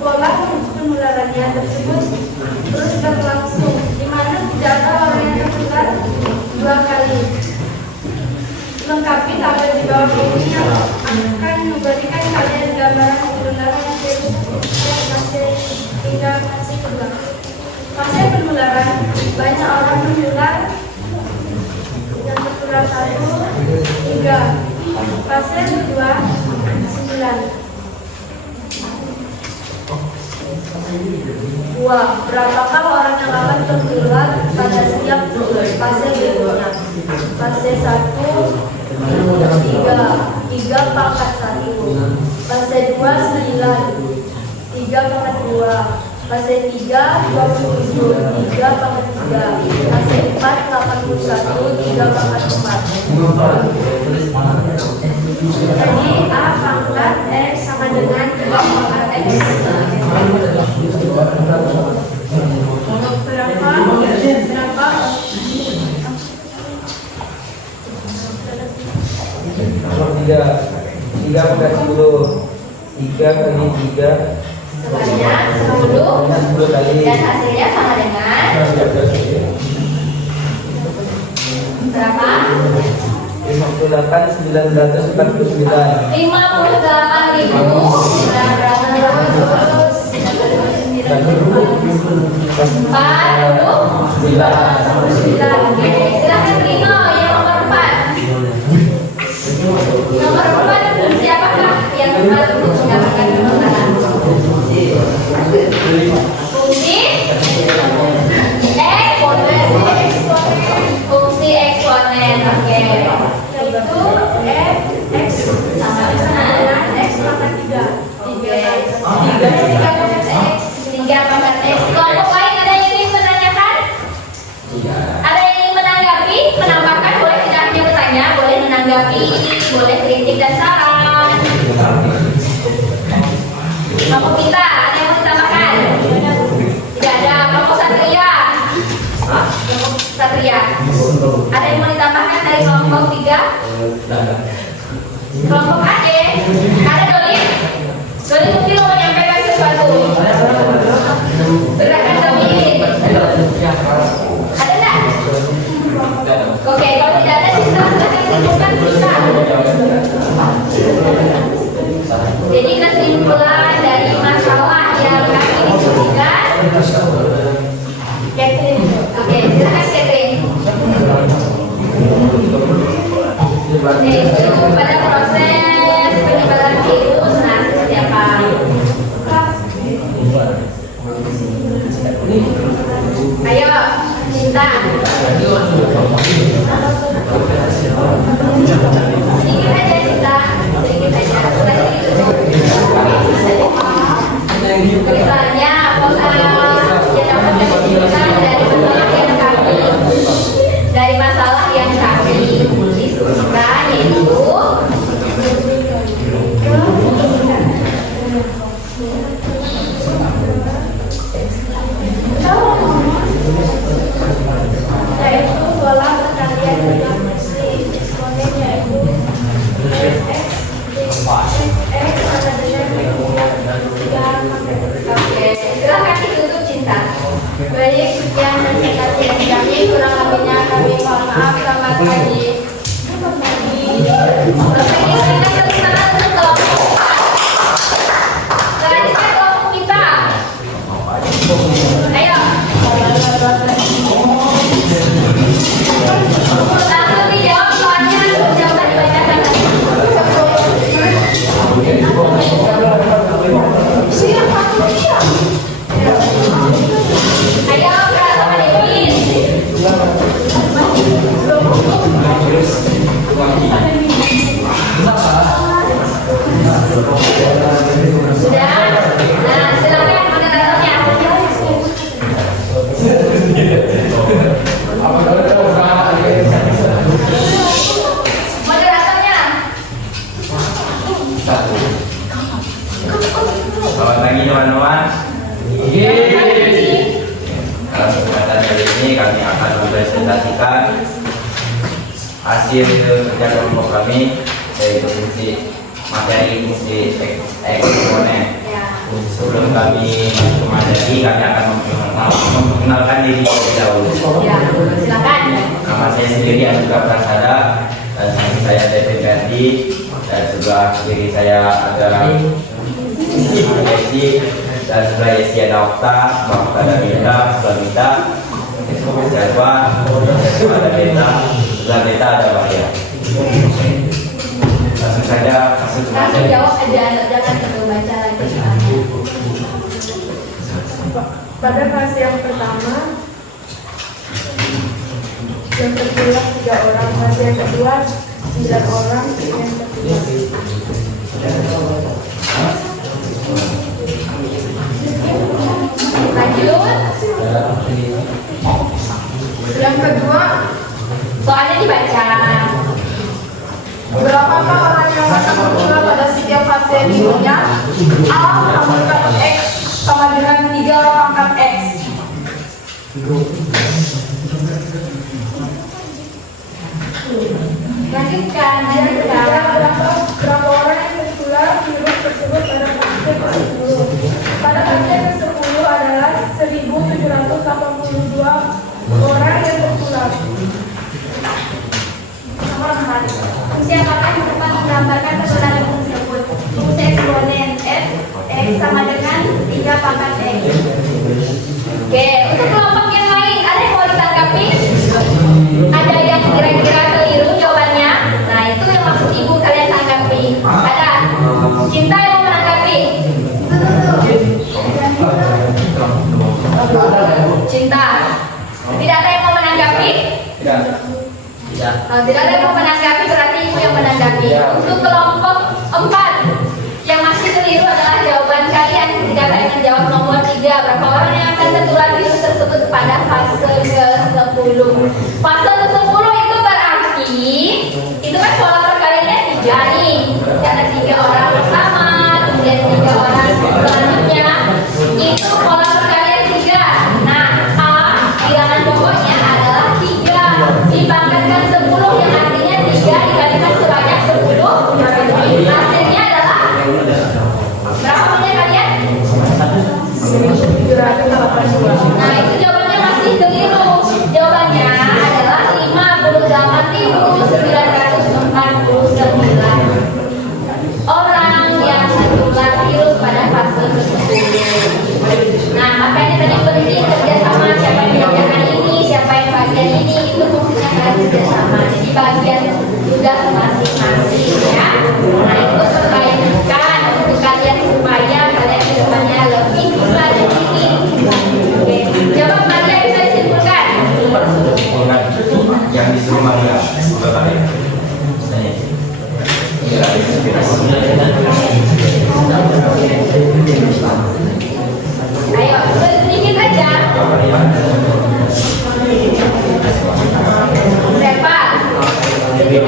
Pola penularannya tersebut terus berlangsung, di mana tidak ada orang yang tertular 2 kali. Lengkapi tabel di bawah ini yang akan memberikan kalian gambaran penularan virus dari fase hingga fase kedua. Fase penularan, banyak orang menular, yang tertular 1, 3. Fase kedua, 9. 2. Berapakah orang yang akan tertular pada setiap fase berikutnya? Fase 1, 3 pangkat 1. Fase 2, 9. 3 pangkat 2. Fase 3, 27. 3 pangkat 3. Fase 4, 81. 3 pangkat 4. Jadi A pangkat X sama dengan 2 pangkat X. Berapa? Tiga pangkat 10. 3 kali 3 Sebanyak 10 kali dan hasilnya sama dengan berapa? 58.949. 58.949. Oke, silakan Rino yang nomor 4. Nomor 4 siapakah yang harus mendapatkan penularan? Fungsi eksponen. Fungsi eksponen. Oke. Yaitu F X sama dengan X pangkat 3. Oke. 3 pangkat X. 3 pangkat X. Kelompok lain ada yang ingin menanyakan? Ada yang ingin menanggapi? Menambahkan? Boleh tidak hanya bertanya, boleh menanggapi, boleh kritik dan saran. Kelompok kita ada yang mau ditambahkan? Tidak ada. Kelompok Satria. Kelompok Satria. Ada yang mau ditambahkan dari kelompok 3? Kelompok AD. Ada Doli? Doli mungkin mau menyampaikan sesuatu. Silakan Doli. Ada enggak? Oke, kalau tidak ada silakan disimpulkan bisa. Jadi kesimpulan dari masalah yang kami diskusikan, Catherine. Oke, silakan Catherine. Yaitu pada proses penyebaran virus, nah seperti apa? Baik, sekian presentasi dari kami. Kurang lebihnya kami mohon maaf. Selamat pagi. Selanjutnya kelompok kita. Ayo. Langsung dijawab soalnya jawaban dibacakan. Ayo, Kak, sama Devin. Sudah? Nah, silakan moderatornya. Moderatornya. Selamat pagi teman-teman. Dalam kesempatan kali ini kami akan mempresentasikan hasil kerja kelompok kami, yaitu fungsi materi fungsi eksponen. Sebelum kami masuk ke materi, kami akan memperkenalkan diri terlebih dahulu. Ya, silakan. Nama saya sendiri Andika Prasada, dan samping saya Devin Ferdi, dan sebelah kiri saya ada Yesi, dan sebelah Yesi ada Okta, Okta ada Beta, sebelah Beta Selva, sebelah ada Beta, sebelah Beta ada Bahya. Langsung saja masuk ke Langsung materi. jawab aja, jangan perlu baca lagi. Pada fase yang pertama, yang kedua 3 orang, fase yang kedua 9 orang, yang ketiga. Lanjut. Yang kedua, Soalnya dibaca. berapakah orang yang akan berguna pada setiap fase hidupnya? A. Pangkat X sama dengan 3 pangkat X. Lanjutkan. Yang ketiga, berapa orang yang tertular virus tersebut pada fase ke-10? Pada fase ke-10 adalah 1.782 orang yang tertular. Fungsi apakah yang dapat menggambarkan penularan fungsi tersebut? Fungsi eksponen F, X sama dengan 3 pangkat X. Oke, untuk kelompok yang lain, ada yang mau ditanggapi? Ada yang kira-kira keliru jawabannya? Nah, itu yang maksud ibu kalian tanggapi. Ada? Cinta yang mau menanggapi? Cinta. Tidak ada yang mau menanggapi? Kalau tidak ada yang mau menanggapi, berarti ibu yang menanggapi. Untuk kelompok 4 yang masih keliru adalah jawaban kalian ketika kalian menjawab nomor 3. Berapa orang yang akan tertular virus tersebut pada fase ke-10? Fase ke-10 itu berarti itu kan pola perkaliannya 3 nih. Ada 3 orang pertama, kemudian 3 orang selanjutnya. Itu pola perkalian 3. Nah, A bilangan pokoknya adalah 3 dipangkatkan 10, yang artinya 3 dikalikan sebanyak 10. Hasilnya adalah berapa punya kalian? 782. Nah, itu jawabannya masih keliru. Jawabannya adalah 58.949 orang yang tertular virus pada fase ke-10. Nah, makanya tadi penting kerjasama, siapa yang mengerjakan ini, siapa yang bagian ini, itu fungsinya harus kerjasama. Jadi bagian tugas masing-masing ya. Nah, itu terbaikkan untuk kalian supaya kalian kedepannya lebih bisa jadi. Oke, jawab bagian bisa disimpulkan. Yang disuruh Maria juga kalian. Ayo, sedikit aja. Siapa? Sedikit.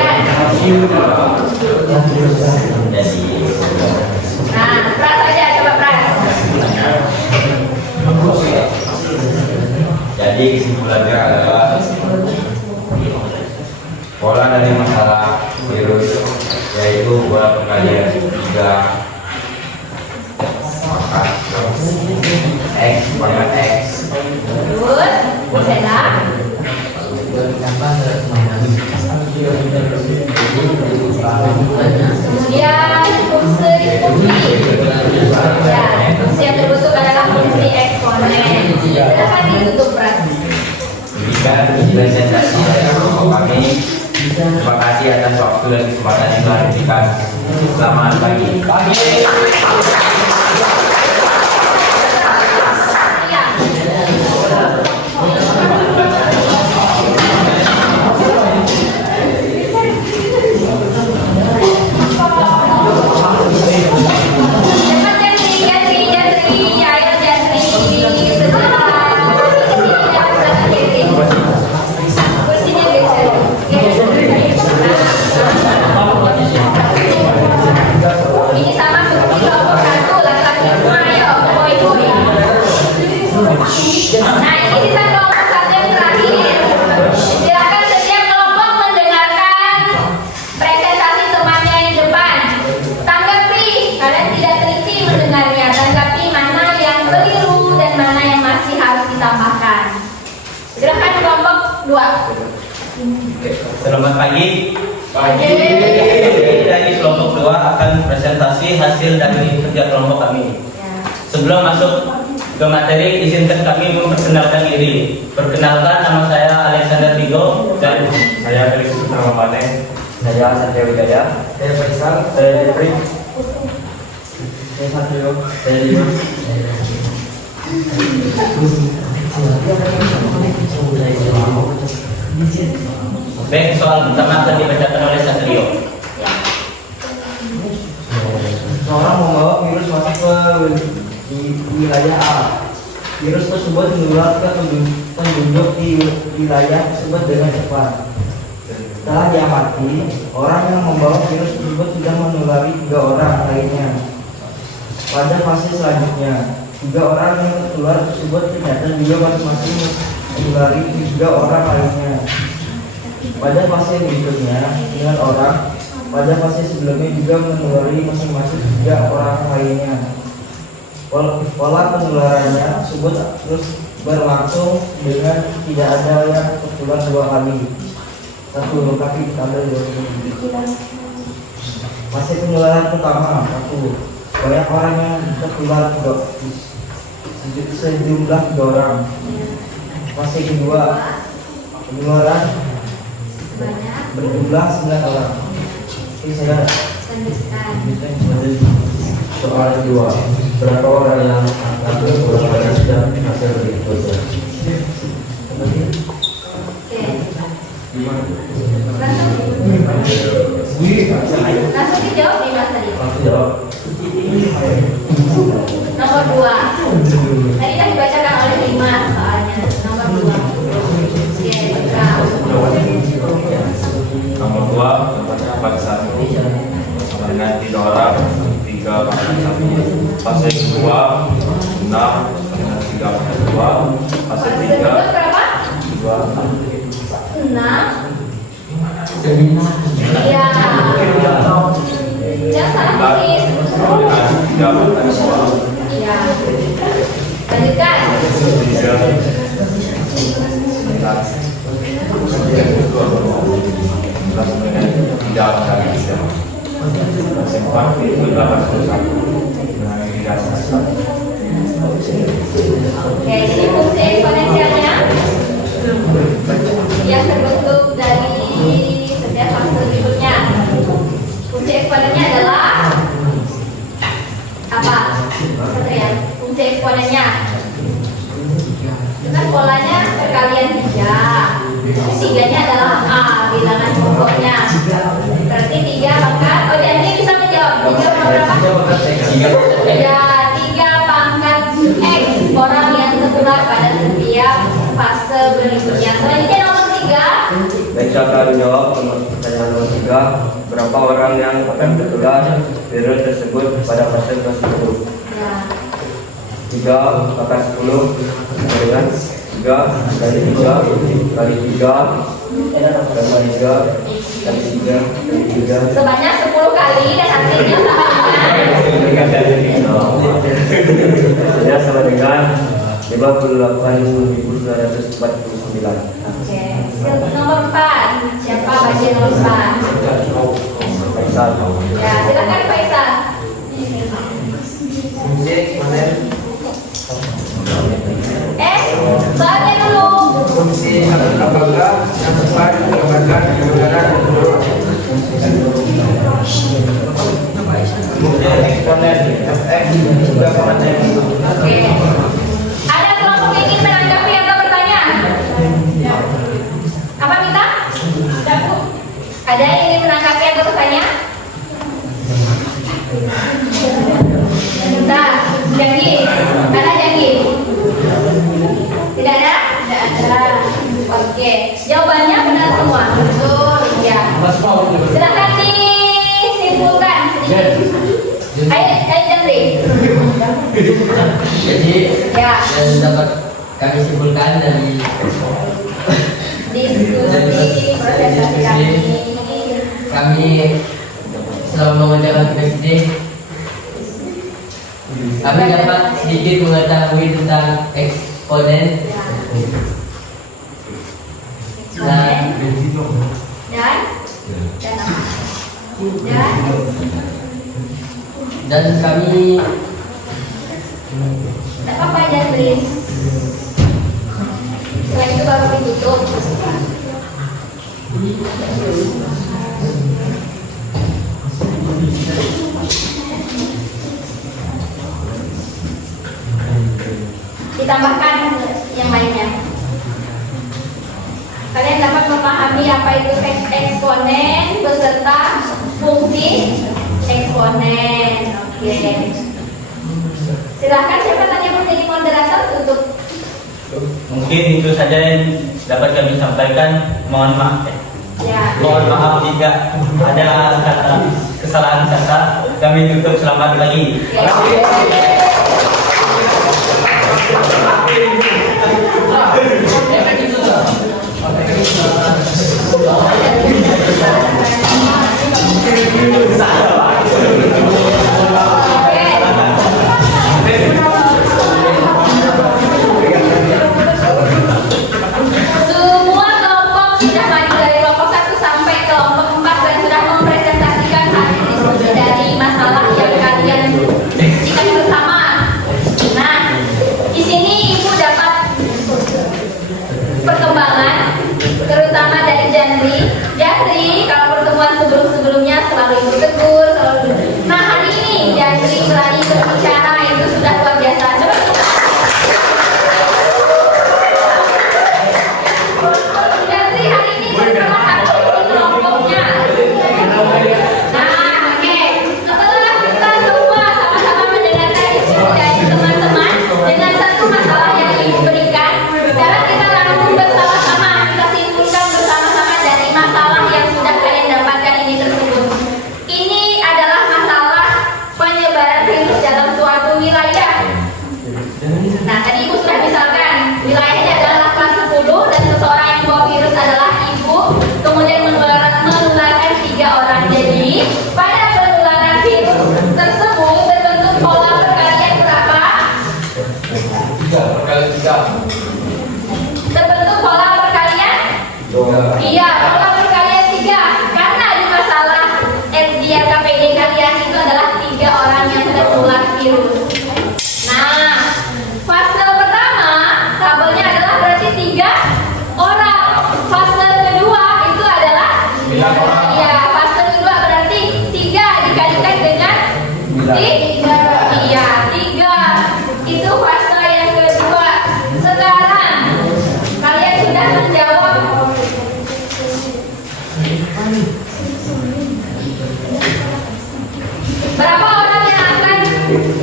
Nah, Pras aja, coba Pras. Jadi kesimpulannya adalah pola dari masalah virus yaitu pola perkalian 3 pangkat X, pangkat X. Terus, Bosela. Kemudian fungsi. Ya, fungsi yang terbentuk adalah fungsi eksponen. Silakan ditutup Pras. Demikian presentasi dari kelompok kami. Terima kasih atas waktu dan kesempatan yang telah diberikan. Selamat pagi. Ini sama seperti kelompok 1 laki-laki semua, ayo boy. Nah, ini sisa kelompok 1 yang terakhir. Silakan setiap kelompok mendengarkan presentasi temannya yang depan. Tanggapi, kalian tidak teliti mendengarnya. Tanggapi mana yang keliru dan mana yang masih harus ditambahkan. Silakan kelompok 2. Selamat pagi. Pagi. Dari kelompok 2 akan presentasi hasil dari kerja kelompok kami. Sebelum masuk ke materi, izinkan kami memperkenalkan diri. Perkenalkan, nama saya Alexander Vigo dan Saya Felix Putra Mane. Saya Satya Widaya. Saya Faisal. Saya Jeffrey. Saya Satrio. Saya Dimas. baik, soal pertama akan dibacakan oleh Satrio. Seorang membawa virus masuk ke wilayah A. Virus tersebut menular ke penduduk di wilayah tersebut dengan cepat. Setelah diamati, orang yang membawa virus tersebut sudah menulari 3 orang lainnya. Pada fase selanjutnya, 3 orang yang tertular tersebut ternyata juga masing-masing menulari 3 orang lainnya. Pada fase berikutnya, dengan orang pada fase sebelumnya juga menulari masing-masing 3 orang lainnya. Pola penularannya tersebut terus berlangsung dengan tidak ada yang tertular 2 kali. Satu, kaki tabel 2. Fase penularan pertama, 1. Banyak orang yang tertular sejumlah 3 orang. Fase kedua, penularan berjumlah 9 orang. Oke, saya lanjutkan. Soal kedua, berapa orang yang akan berkorban dan hasil berikutnya? Langsung dijawab nih Mas tadi. Langsung jawab. Nomor 2. Tadi kan dibacakan oleh Dimas soalnya. Nomor 2. Oke, Nomor 2 pada saat ini sama dengan 3 orang, 3 pangkat 1. Fase kedua 6 dengan 3 pangkat 2. Fase 3 berapa? 2. 6. Iya. Jangan salah tulis. Dengan 3 pangkat 2. Iya. Lanjutkan. 3 Oke, jadi fungsi eksponensialnya yang terbentuk dari setiap fase berikutnya. Fungsi eksponennya adalah apa? Satria, fungsi eksponennya itu kan polanya perkalian 3. 3-nya adalah A, bilangan pokoknya. Berarti 3 pangkat, oh jadi bisa menjawab 3 pangkat berapa? Ya, 3 pangkat X orang yang tertular pada setiap fase berikutnya. Selanjutnya nomor 3. Baik, saya akan menjawab pertanyaan nomor 3. Berapa orang yang akan tertular virus tersebut pada fase tersebut? Ya. 3 pangkat 10 dengan 3 kali 3 kali 3 tambah 3 kali 3 kali 3 Sebanyak 10 kali dan hasilnya sama Hasilnya sama dengan 58.949. Oke. Nomor 4. Siapa bagian nomor 4? Faisal. Ya, silakan Faisal. Fungsi eksponen. Soalnya dulu. Fungsi apakah yang tepat menggambarkan kebenaran dan kedua. Fungsi eksponen fx juga komandan. Oke. Ada kelompok yang ingin menanggapi atau bertanya? Apa minta? Ada yang ingin menanggapi atau bertanya? Bentar, Janggi. Ada Janggi? Tidak ada? Tidak ada. Oke. Jawabannya benar semua. Betul. Ya. Silakan disimpulkan sedikit. Ayo Janggi. Jadi Ya. yang dapat kami simpulkan dari Diskusi presentasi kami selama mengerjakan tugas ini, kami dapat sedikit mengetahui tentang eksponen dan kami tidak apa-apa Jandri. Setelah itu baru ditutup. Ditambahkan yang lainnya. Kalian dapat memahami apa itu eksponen beserta fungsi eksponen. Oke. Silahkan siapa tanya menjadi moderator untuk. Mungkin itu saja yang dapat kami sampaikan. Mohon maaf. Ya. Mohon maaf jika ada kata kesalahan kata. Kami tutup selamat pagi. Semua kelompok sudah maju dari kelompok 1 sampai kelompok 4 dan sudah mempresentasikan hasil diskusi dari masalah yang kalian diskusikan bersama. Nah, di sini Ibu dapat perkembangan terutama dari Jandri. Jandri kalau pertemuan sebelum-sebelumnya selalu Ibu tegur, selalu. Nah, hari ini Jandri berani berbicara, itu sudah luar biasa. Coba Jandri hari ini berperan aktif di kelompoknya. Nah, oke. Setelah kita semua sama-sama mendengarkan diskusi dari teman-teman dengan satu masalah yang Ibu berikan, sekarang kita rangkum bersama-sama, kita simpulkan bersama-sama dari masalah yang sudah kalian dapatkan ini tersebut. Ini adalah masalah penyebaran virus dalam suatu wilayah. Nah, tadi Ibu sudah misalkan wilayahnya adalah kelas 10 dan seseorang yang membawa virus adalah Ibu, kemudian menularkan 3 orang. Jadi, pada penularan virus tersebut terbentuk pola perkalian berapa? 3 kali 3. Terbentuk pola perkalian? Iya, pola perkalian 3. Karena di masalah di RKPD kalian itu adalah 3 orang yang tertular virus. Nah, fase pertama tabelnya adalah berarti 3 orang. Fase kedua itu adalah 9 orang. Iya, fase kedua berarti 3 dikalikan dengan 3. Iya, 3. Itu fase yang kedua. Sekarang kalian sudah menjawab. Berapa orang yang akan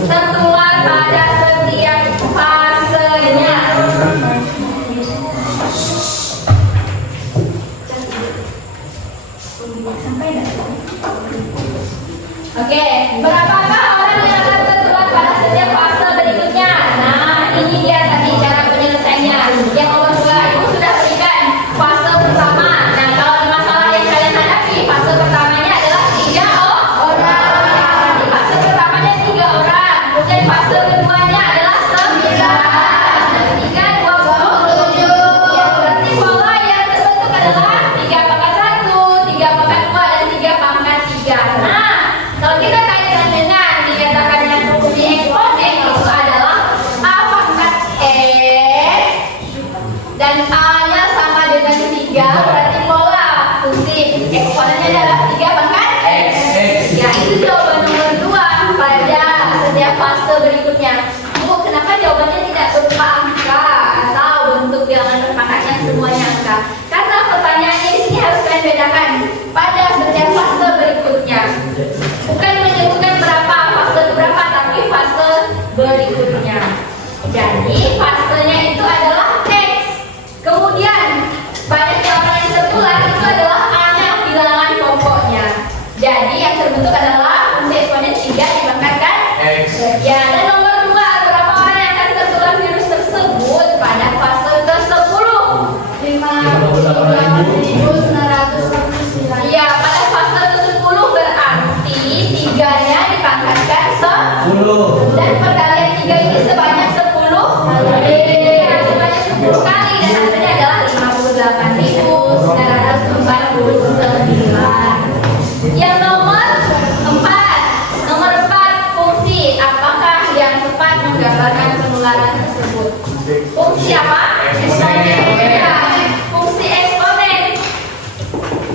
tertular pada setiap fasenya? Oke, berapakah orang yang akan tertular pada setiap fase berikutnya? Nah, Iya, sebanyak 10 kali dan hasilnya adalah 58.949. Yang nomor 4, fungsi. Apakah yang tepat menggambarkan penularan tersebut? Fungsi apa? Ya, fungsi eksponen.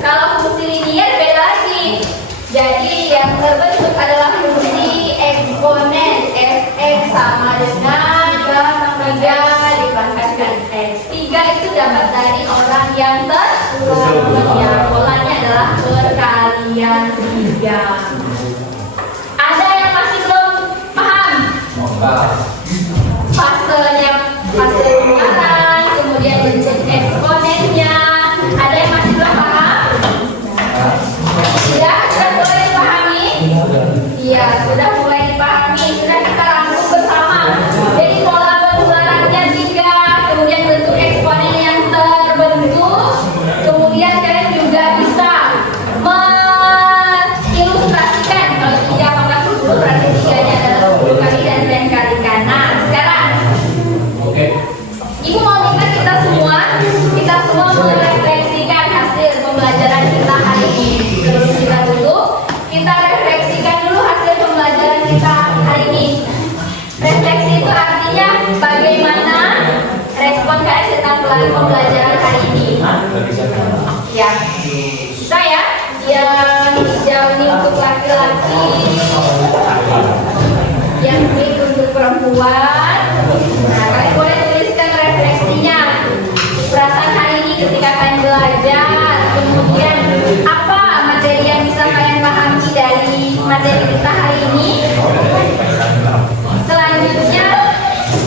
Kalau fungsi linier beda lagi. Jadi yang terbentuk adalah fungsi eksponen. Fx sama dengan gamma 3 dipangkatkan x. 3 itu dapat dari orang yang tertular. Ya, polanya adalah perkalian 3. Ada yang masih belum paham? Fasenya, fase penularan, kemudian bentuk eksponennya. Ada yang masih belum paham? Sudah mulai dipahami? Iya, sudah mulai dipahami. Sudah kita rangkum bersama. Jadi pola penularannya 3, kemudian bentuk eksponen yang terbentuk, kemudian kalian juga bisa mengilustrasikan kalau 3 apakah 10, berarti 3-nya adalah 10 kali dan lain kalikan. Nah, sekarang Ibu mau minta kita semua merefleksikan hasil pembelajaran kita hari ini. Sebelum kita tutup, kita refleksikan dulu hasil pembelajaran kita hari ini. Refleksi itu artinya bagaimana respon kalian tentang pembelajaran hari ini. Ya, saya yang hijau ini untuk laki-laki, yang ini untuk perempuan. Nah, kalian boleh tuliskan refleksinya. Perasaan hari ini ketika kalian belajar, kemudian apa materi yang bisa kalian pahami dari materi kita hari ini. Selanjutnya,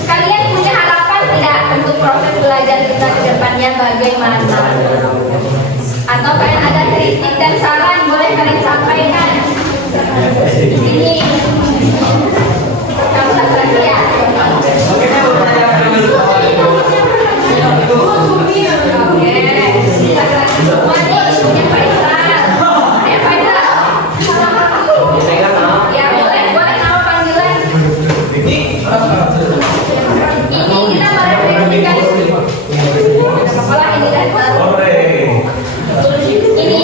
kalian punya harapan tidak untuk proses belajar kita ke depannya bagaimana? Atau kalian ada kritik dan saran, boleh kalian sampaikan di sini. Kamu lagi ya. Semua nih punya Faisal. Faisal. Ya boleh nama panggilan. Ini kita merefleksikan. Kepala ini dan ini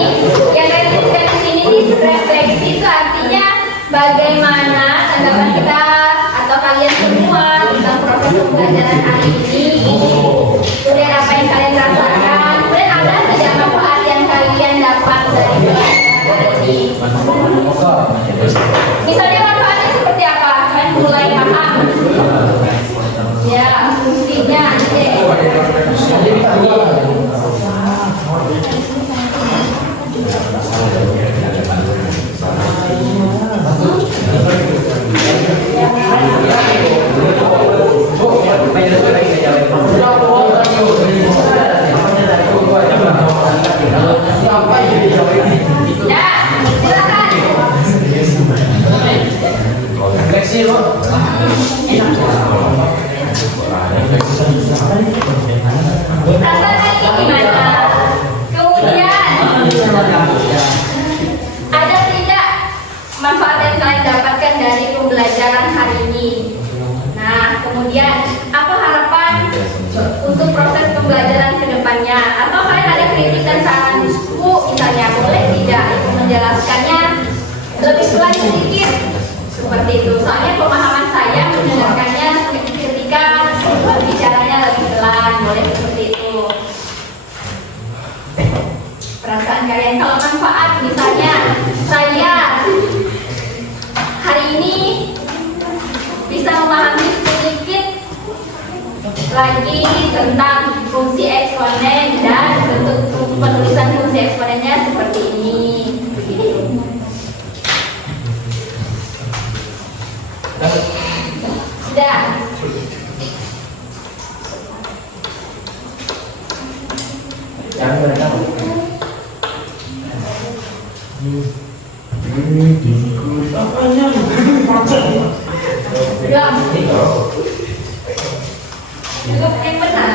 yang refleksikan di sini nih, refleksi itu artinya bagaimana tanggapan kita atau kalian semua tentang proses pembelajaran hari ini. Kemudian apa yang kalian rasakan, kemudian ada tidak manfaat yang kalian dapat dari pelajaran hari ini. Misalnya manfaatnya seperti apa? Kalian mulai paham ya fungsinya. Rasakan ini gimana? Kemudian ada tidak manfaat yang kalian dapatkan dari pembelajaran hari ini? Nah, kemudian apa harapan untuk proses pembelajaran ke depannya? Atau kalian ada kritik dan saran Bu, misalnya boleh tidak Ibu menjelaskannya lebih pelan sedikit? Seperti itu. Soalnya pemahaman saya mendengarkannya ketika bicaranya lebih pelan, boleh seperti itu. Perasaan kalian kalau manfaat, misalnya saya hari ini bisa memahami sedikit lagi tentang fungsi eksponen dan bentuk penulisan fungsi eksponennya seperti ini. Sudah. Cukup yang benar.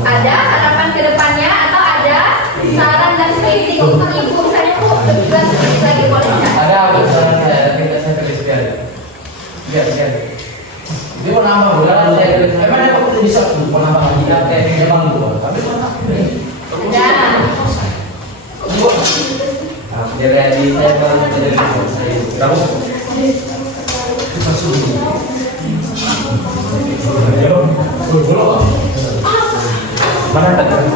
Ada harapan ke depannya atau ada saran dan kritik untuk Ibu? Misalnya Bu, lebih sedikit lagi boleh nggak? Ada saran saya, tapi saya Mana tadi?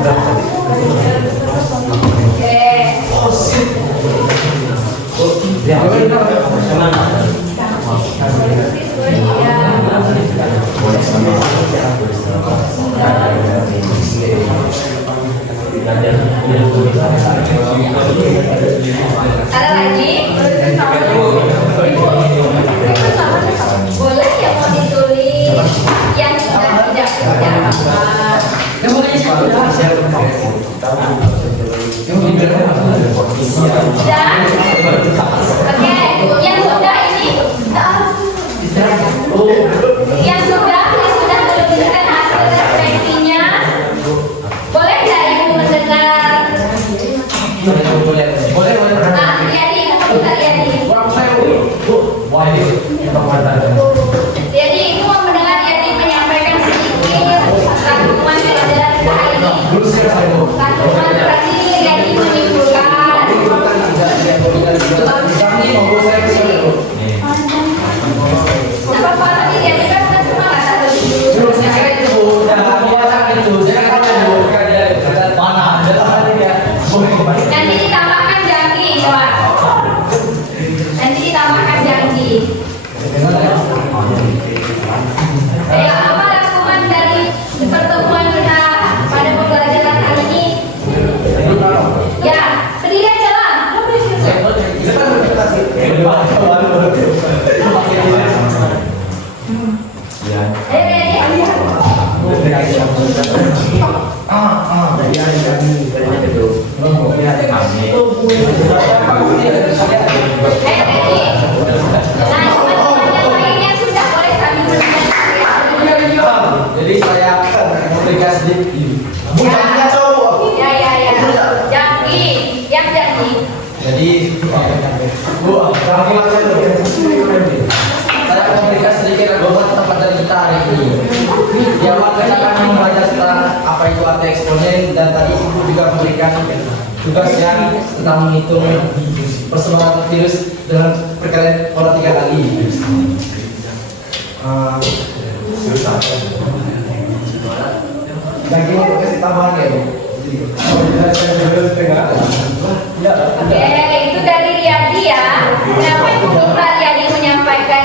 Ada lagi? Boleh yang mau ditulis yang sudah tidak terjawab. Dan oke, yang sudah ini yang sudah menuliskan hasil refleksinya, boleh nggak ibu mendengar? Ah, Riyadi, Kak Riyadi. Jadi ibu mau mendengar Riyadi menyampaikan sedikit rangkuman pelajaran kita hari ini. Rangkuman berarti Riyadi menyimpulkan. Apa apa tadi Riyadi kan semangat atau nanti ditambahkan janji, Pak. Nanti ditambahkan janji. Apa rangkuman dari pertemuan kita pada pembelajaran hari ini? Ya, berdiri aja lah. Teman-teman yang lainnya sudah boleh kami berikan. Jadi saya memberikan sedikit. Ya. Janji, yang janji. Jadi, saya memberikan sedikit rangkuman tempat dari kita hari ini. Di awal kita akan membelajar tentang apa itu arti eksponen dan tadi ibu juga memberikan tugas yang tentang menghitung persebaran virus dengan perkalian pola 3 kali. Lagi mau kasih tambahan ya, Bu? Oke, itu dari Riyadi ya. Kenapa Ibu Dr. Riyadi menyampaikan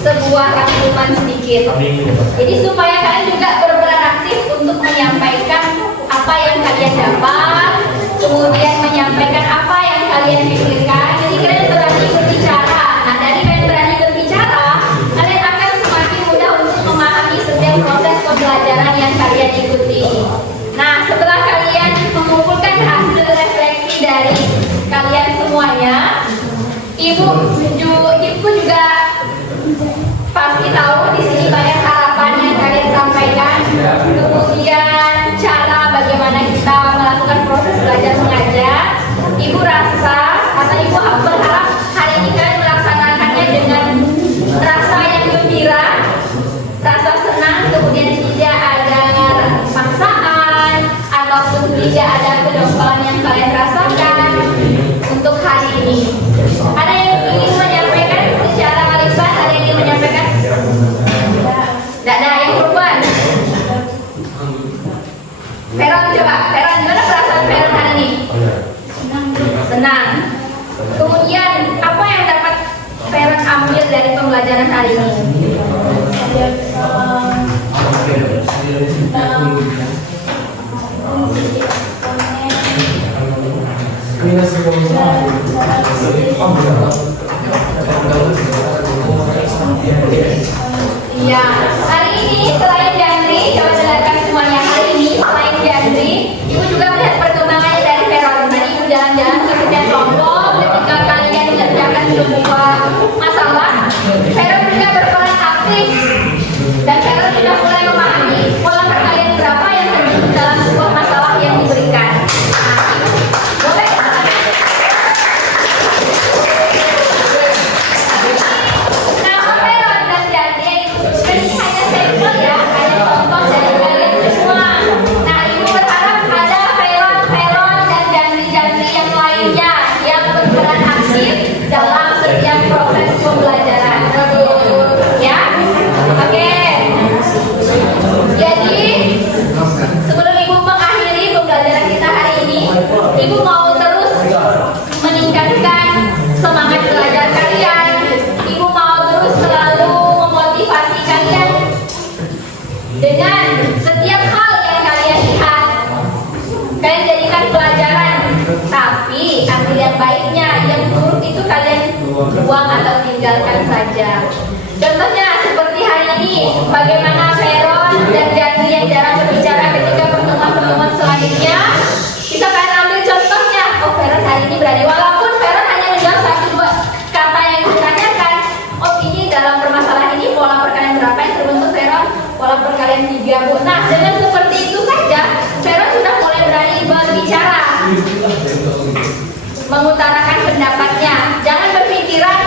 sebuah rangkuman sedikit? Jadi supaya kalian juga berperan aktif untuk menyampaikan apa yang kalian dapat, kemudian menyampaikan apa yang kalian pikirkan. Jadi kalian berani berbicara. Nah, dari kalian berani berbicara, kalian akan semakin mudah untuk memahami setiap proses pembelajaran yang kalian ikuti. Nah, setelah kalian mengumpulkan hasil refleksi dari kalian semuanya, ibu juga pasti tahu di sini banyak harapan yang kalian sampaikan. Kemudian cara bagaimana kita melakukan proses belajar mengajar. Ibu rasa atau ibu berharap hari ini kalian melaksanakannya dengan rasa yang gembira, rasa senang, kemudian tidak ada paksaan ataupun tidak ada kedongkolan yang kalian rasakan untuk hari ini. Ada yang ingin menyampaikan secara lisan? Ada yang ingin menyampaikan? Tidak ada yang berubah. Feron coba, Feron gimana perasaan Feron hari ini? Senang. Kemudian apa yang dapat Feron ambil dari pembelajaran hari ini? Iya, hari ini selain Jandri, coba dengarkan semuanya. Hari ini selain Jandri, ibu juga melihat perkembangannya dari Feron. Tadi ibu jalan-jalan ke setiap kelompok, ketika kalian mengerjakan sebuah masalah, Feron juga berperan aktif dan Feron sudah mulai memahami pola perkalian berapa yang terjadi dalam sebuah masalah yang diberikan. Boleh? Nah, Feron dan Jandri ini hanya sampel ya, hanya contoh dari kalian semua. Nah, ibu berharap ada Feron dan Jandri yang lainnya yang berperan aktif dalam setiap proses tinggalkan saja. Contohnya seperti hari ini, bagaimana Veron dan Gandhi yang jarang berbicara ketika pertemuan-pertemuan selanjutnya. Kita akan ambil contohnya. Oh, Veron hari ini berani, walaupun Veron hanya menjawab 1-2 kata yang ditanyakan. Oh, ini dalam permasalahan ini pola perkalian berapa yang terbentuk Veron? Pola perkalian 3, Bu. Nah, dengan seperti itu saja, Veron sudah mulai berani berbicara, mengutarakan pendapatnya. Jangan berpikiran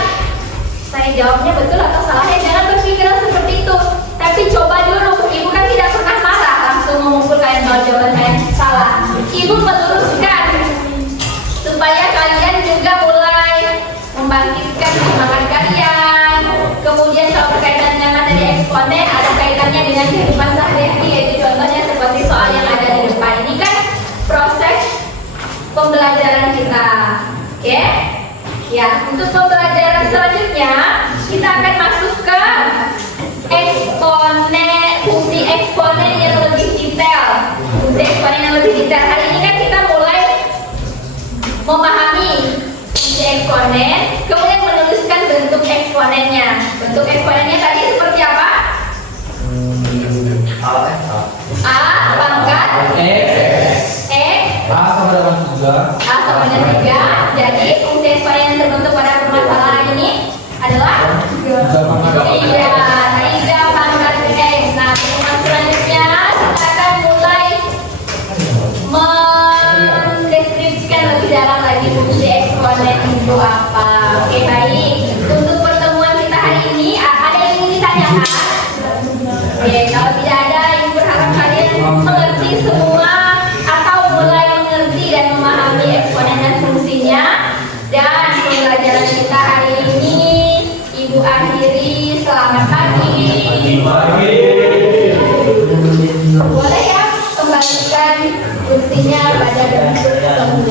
saya jawabnya betul atau salah. Jangan berpikiran seperti itu. Tapi coba dulu. Ibu kan tidak pernah marah langsung memukul kalian kalau jawaban kalian salah. Ibu meluruskan supaya kalian juga mulai membangkitkan semangat kalian. Kemudian kalau berkaitan dengan materi eksponen, ada kaitannya dengan kehidupan sehari-hari, yaitu contohnya seperti soal yang ada di depan. Ini kan proses pembelajaran kita. Oke? Ya, untuk pembelajaran selanjutnya kita akan masuk ke eksponen, fungsi eksponen yang lebih detail. Fungsi eksponen yang lebih detail. Hari ini kan kita mulai memahami fungsi eksponen, kemudian menuliskan bentuk eksponennya. Bentuk eksponennya tadi seperti apa? A pangkat X A sama dengan 3. A sama dengan 3. Jadi fungsi eksponen yang terbentuk pada permasalahan ini adalah 3 pangkat X. Iya, 3 pangkat X. Nah, pertemuan selanjutnya kita akan mulai mendeskripsikan lebih dalam lagi fungsi eksponen itu apa. Oke, baik. Untuk pertemuan kita hari ini, ada yang ingin ditanyakan? Oke, kalau tidak ada, ibu berharap kalian mengerti semua atau mulai mengerti dan memahami eksponen dan fungsinya. Dan pembelajaran kita hari ini ibu akhiri. Selamat pagi. Boleh ya kembalikan fungsinya pada bentuk semula.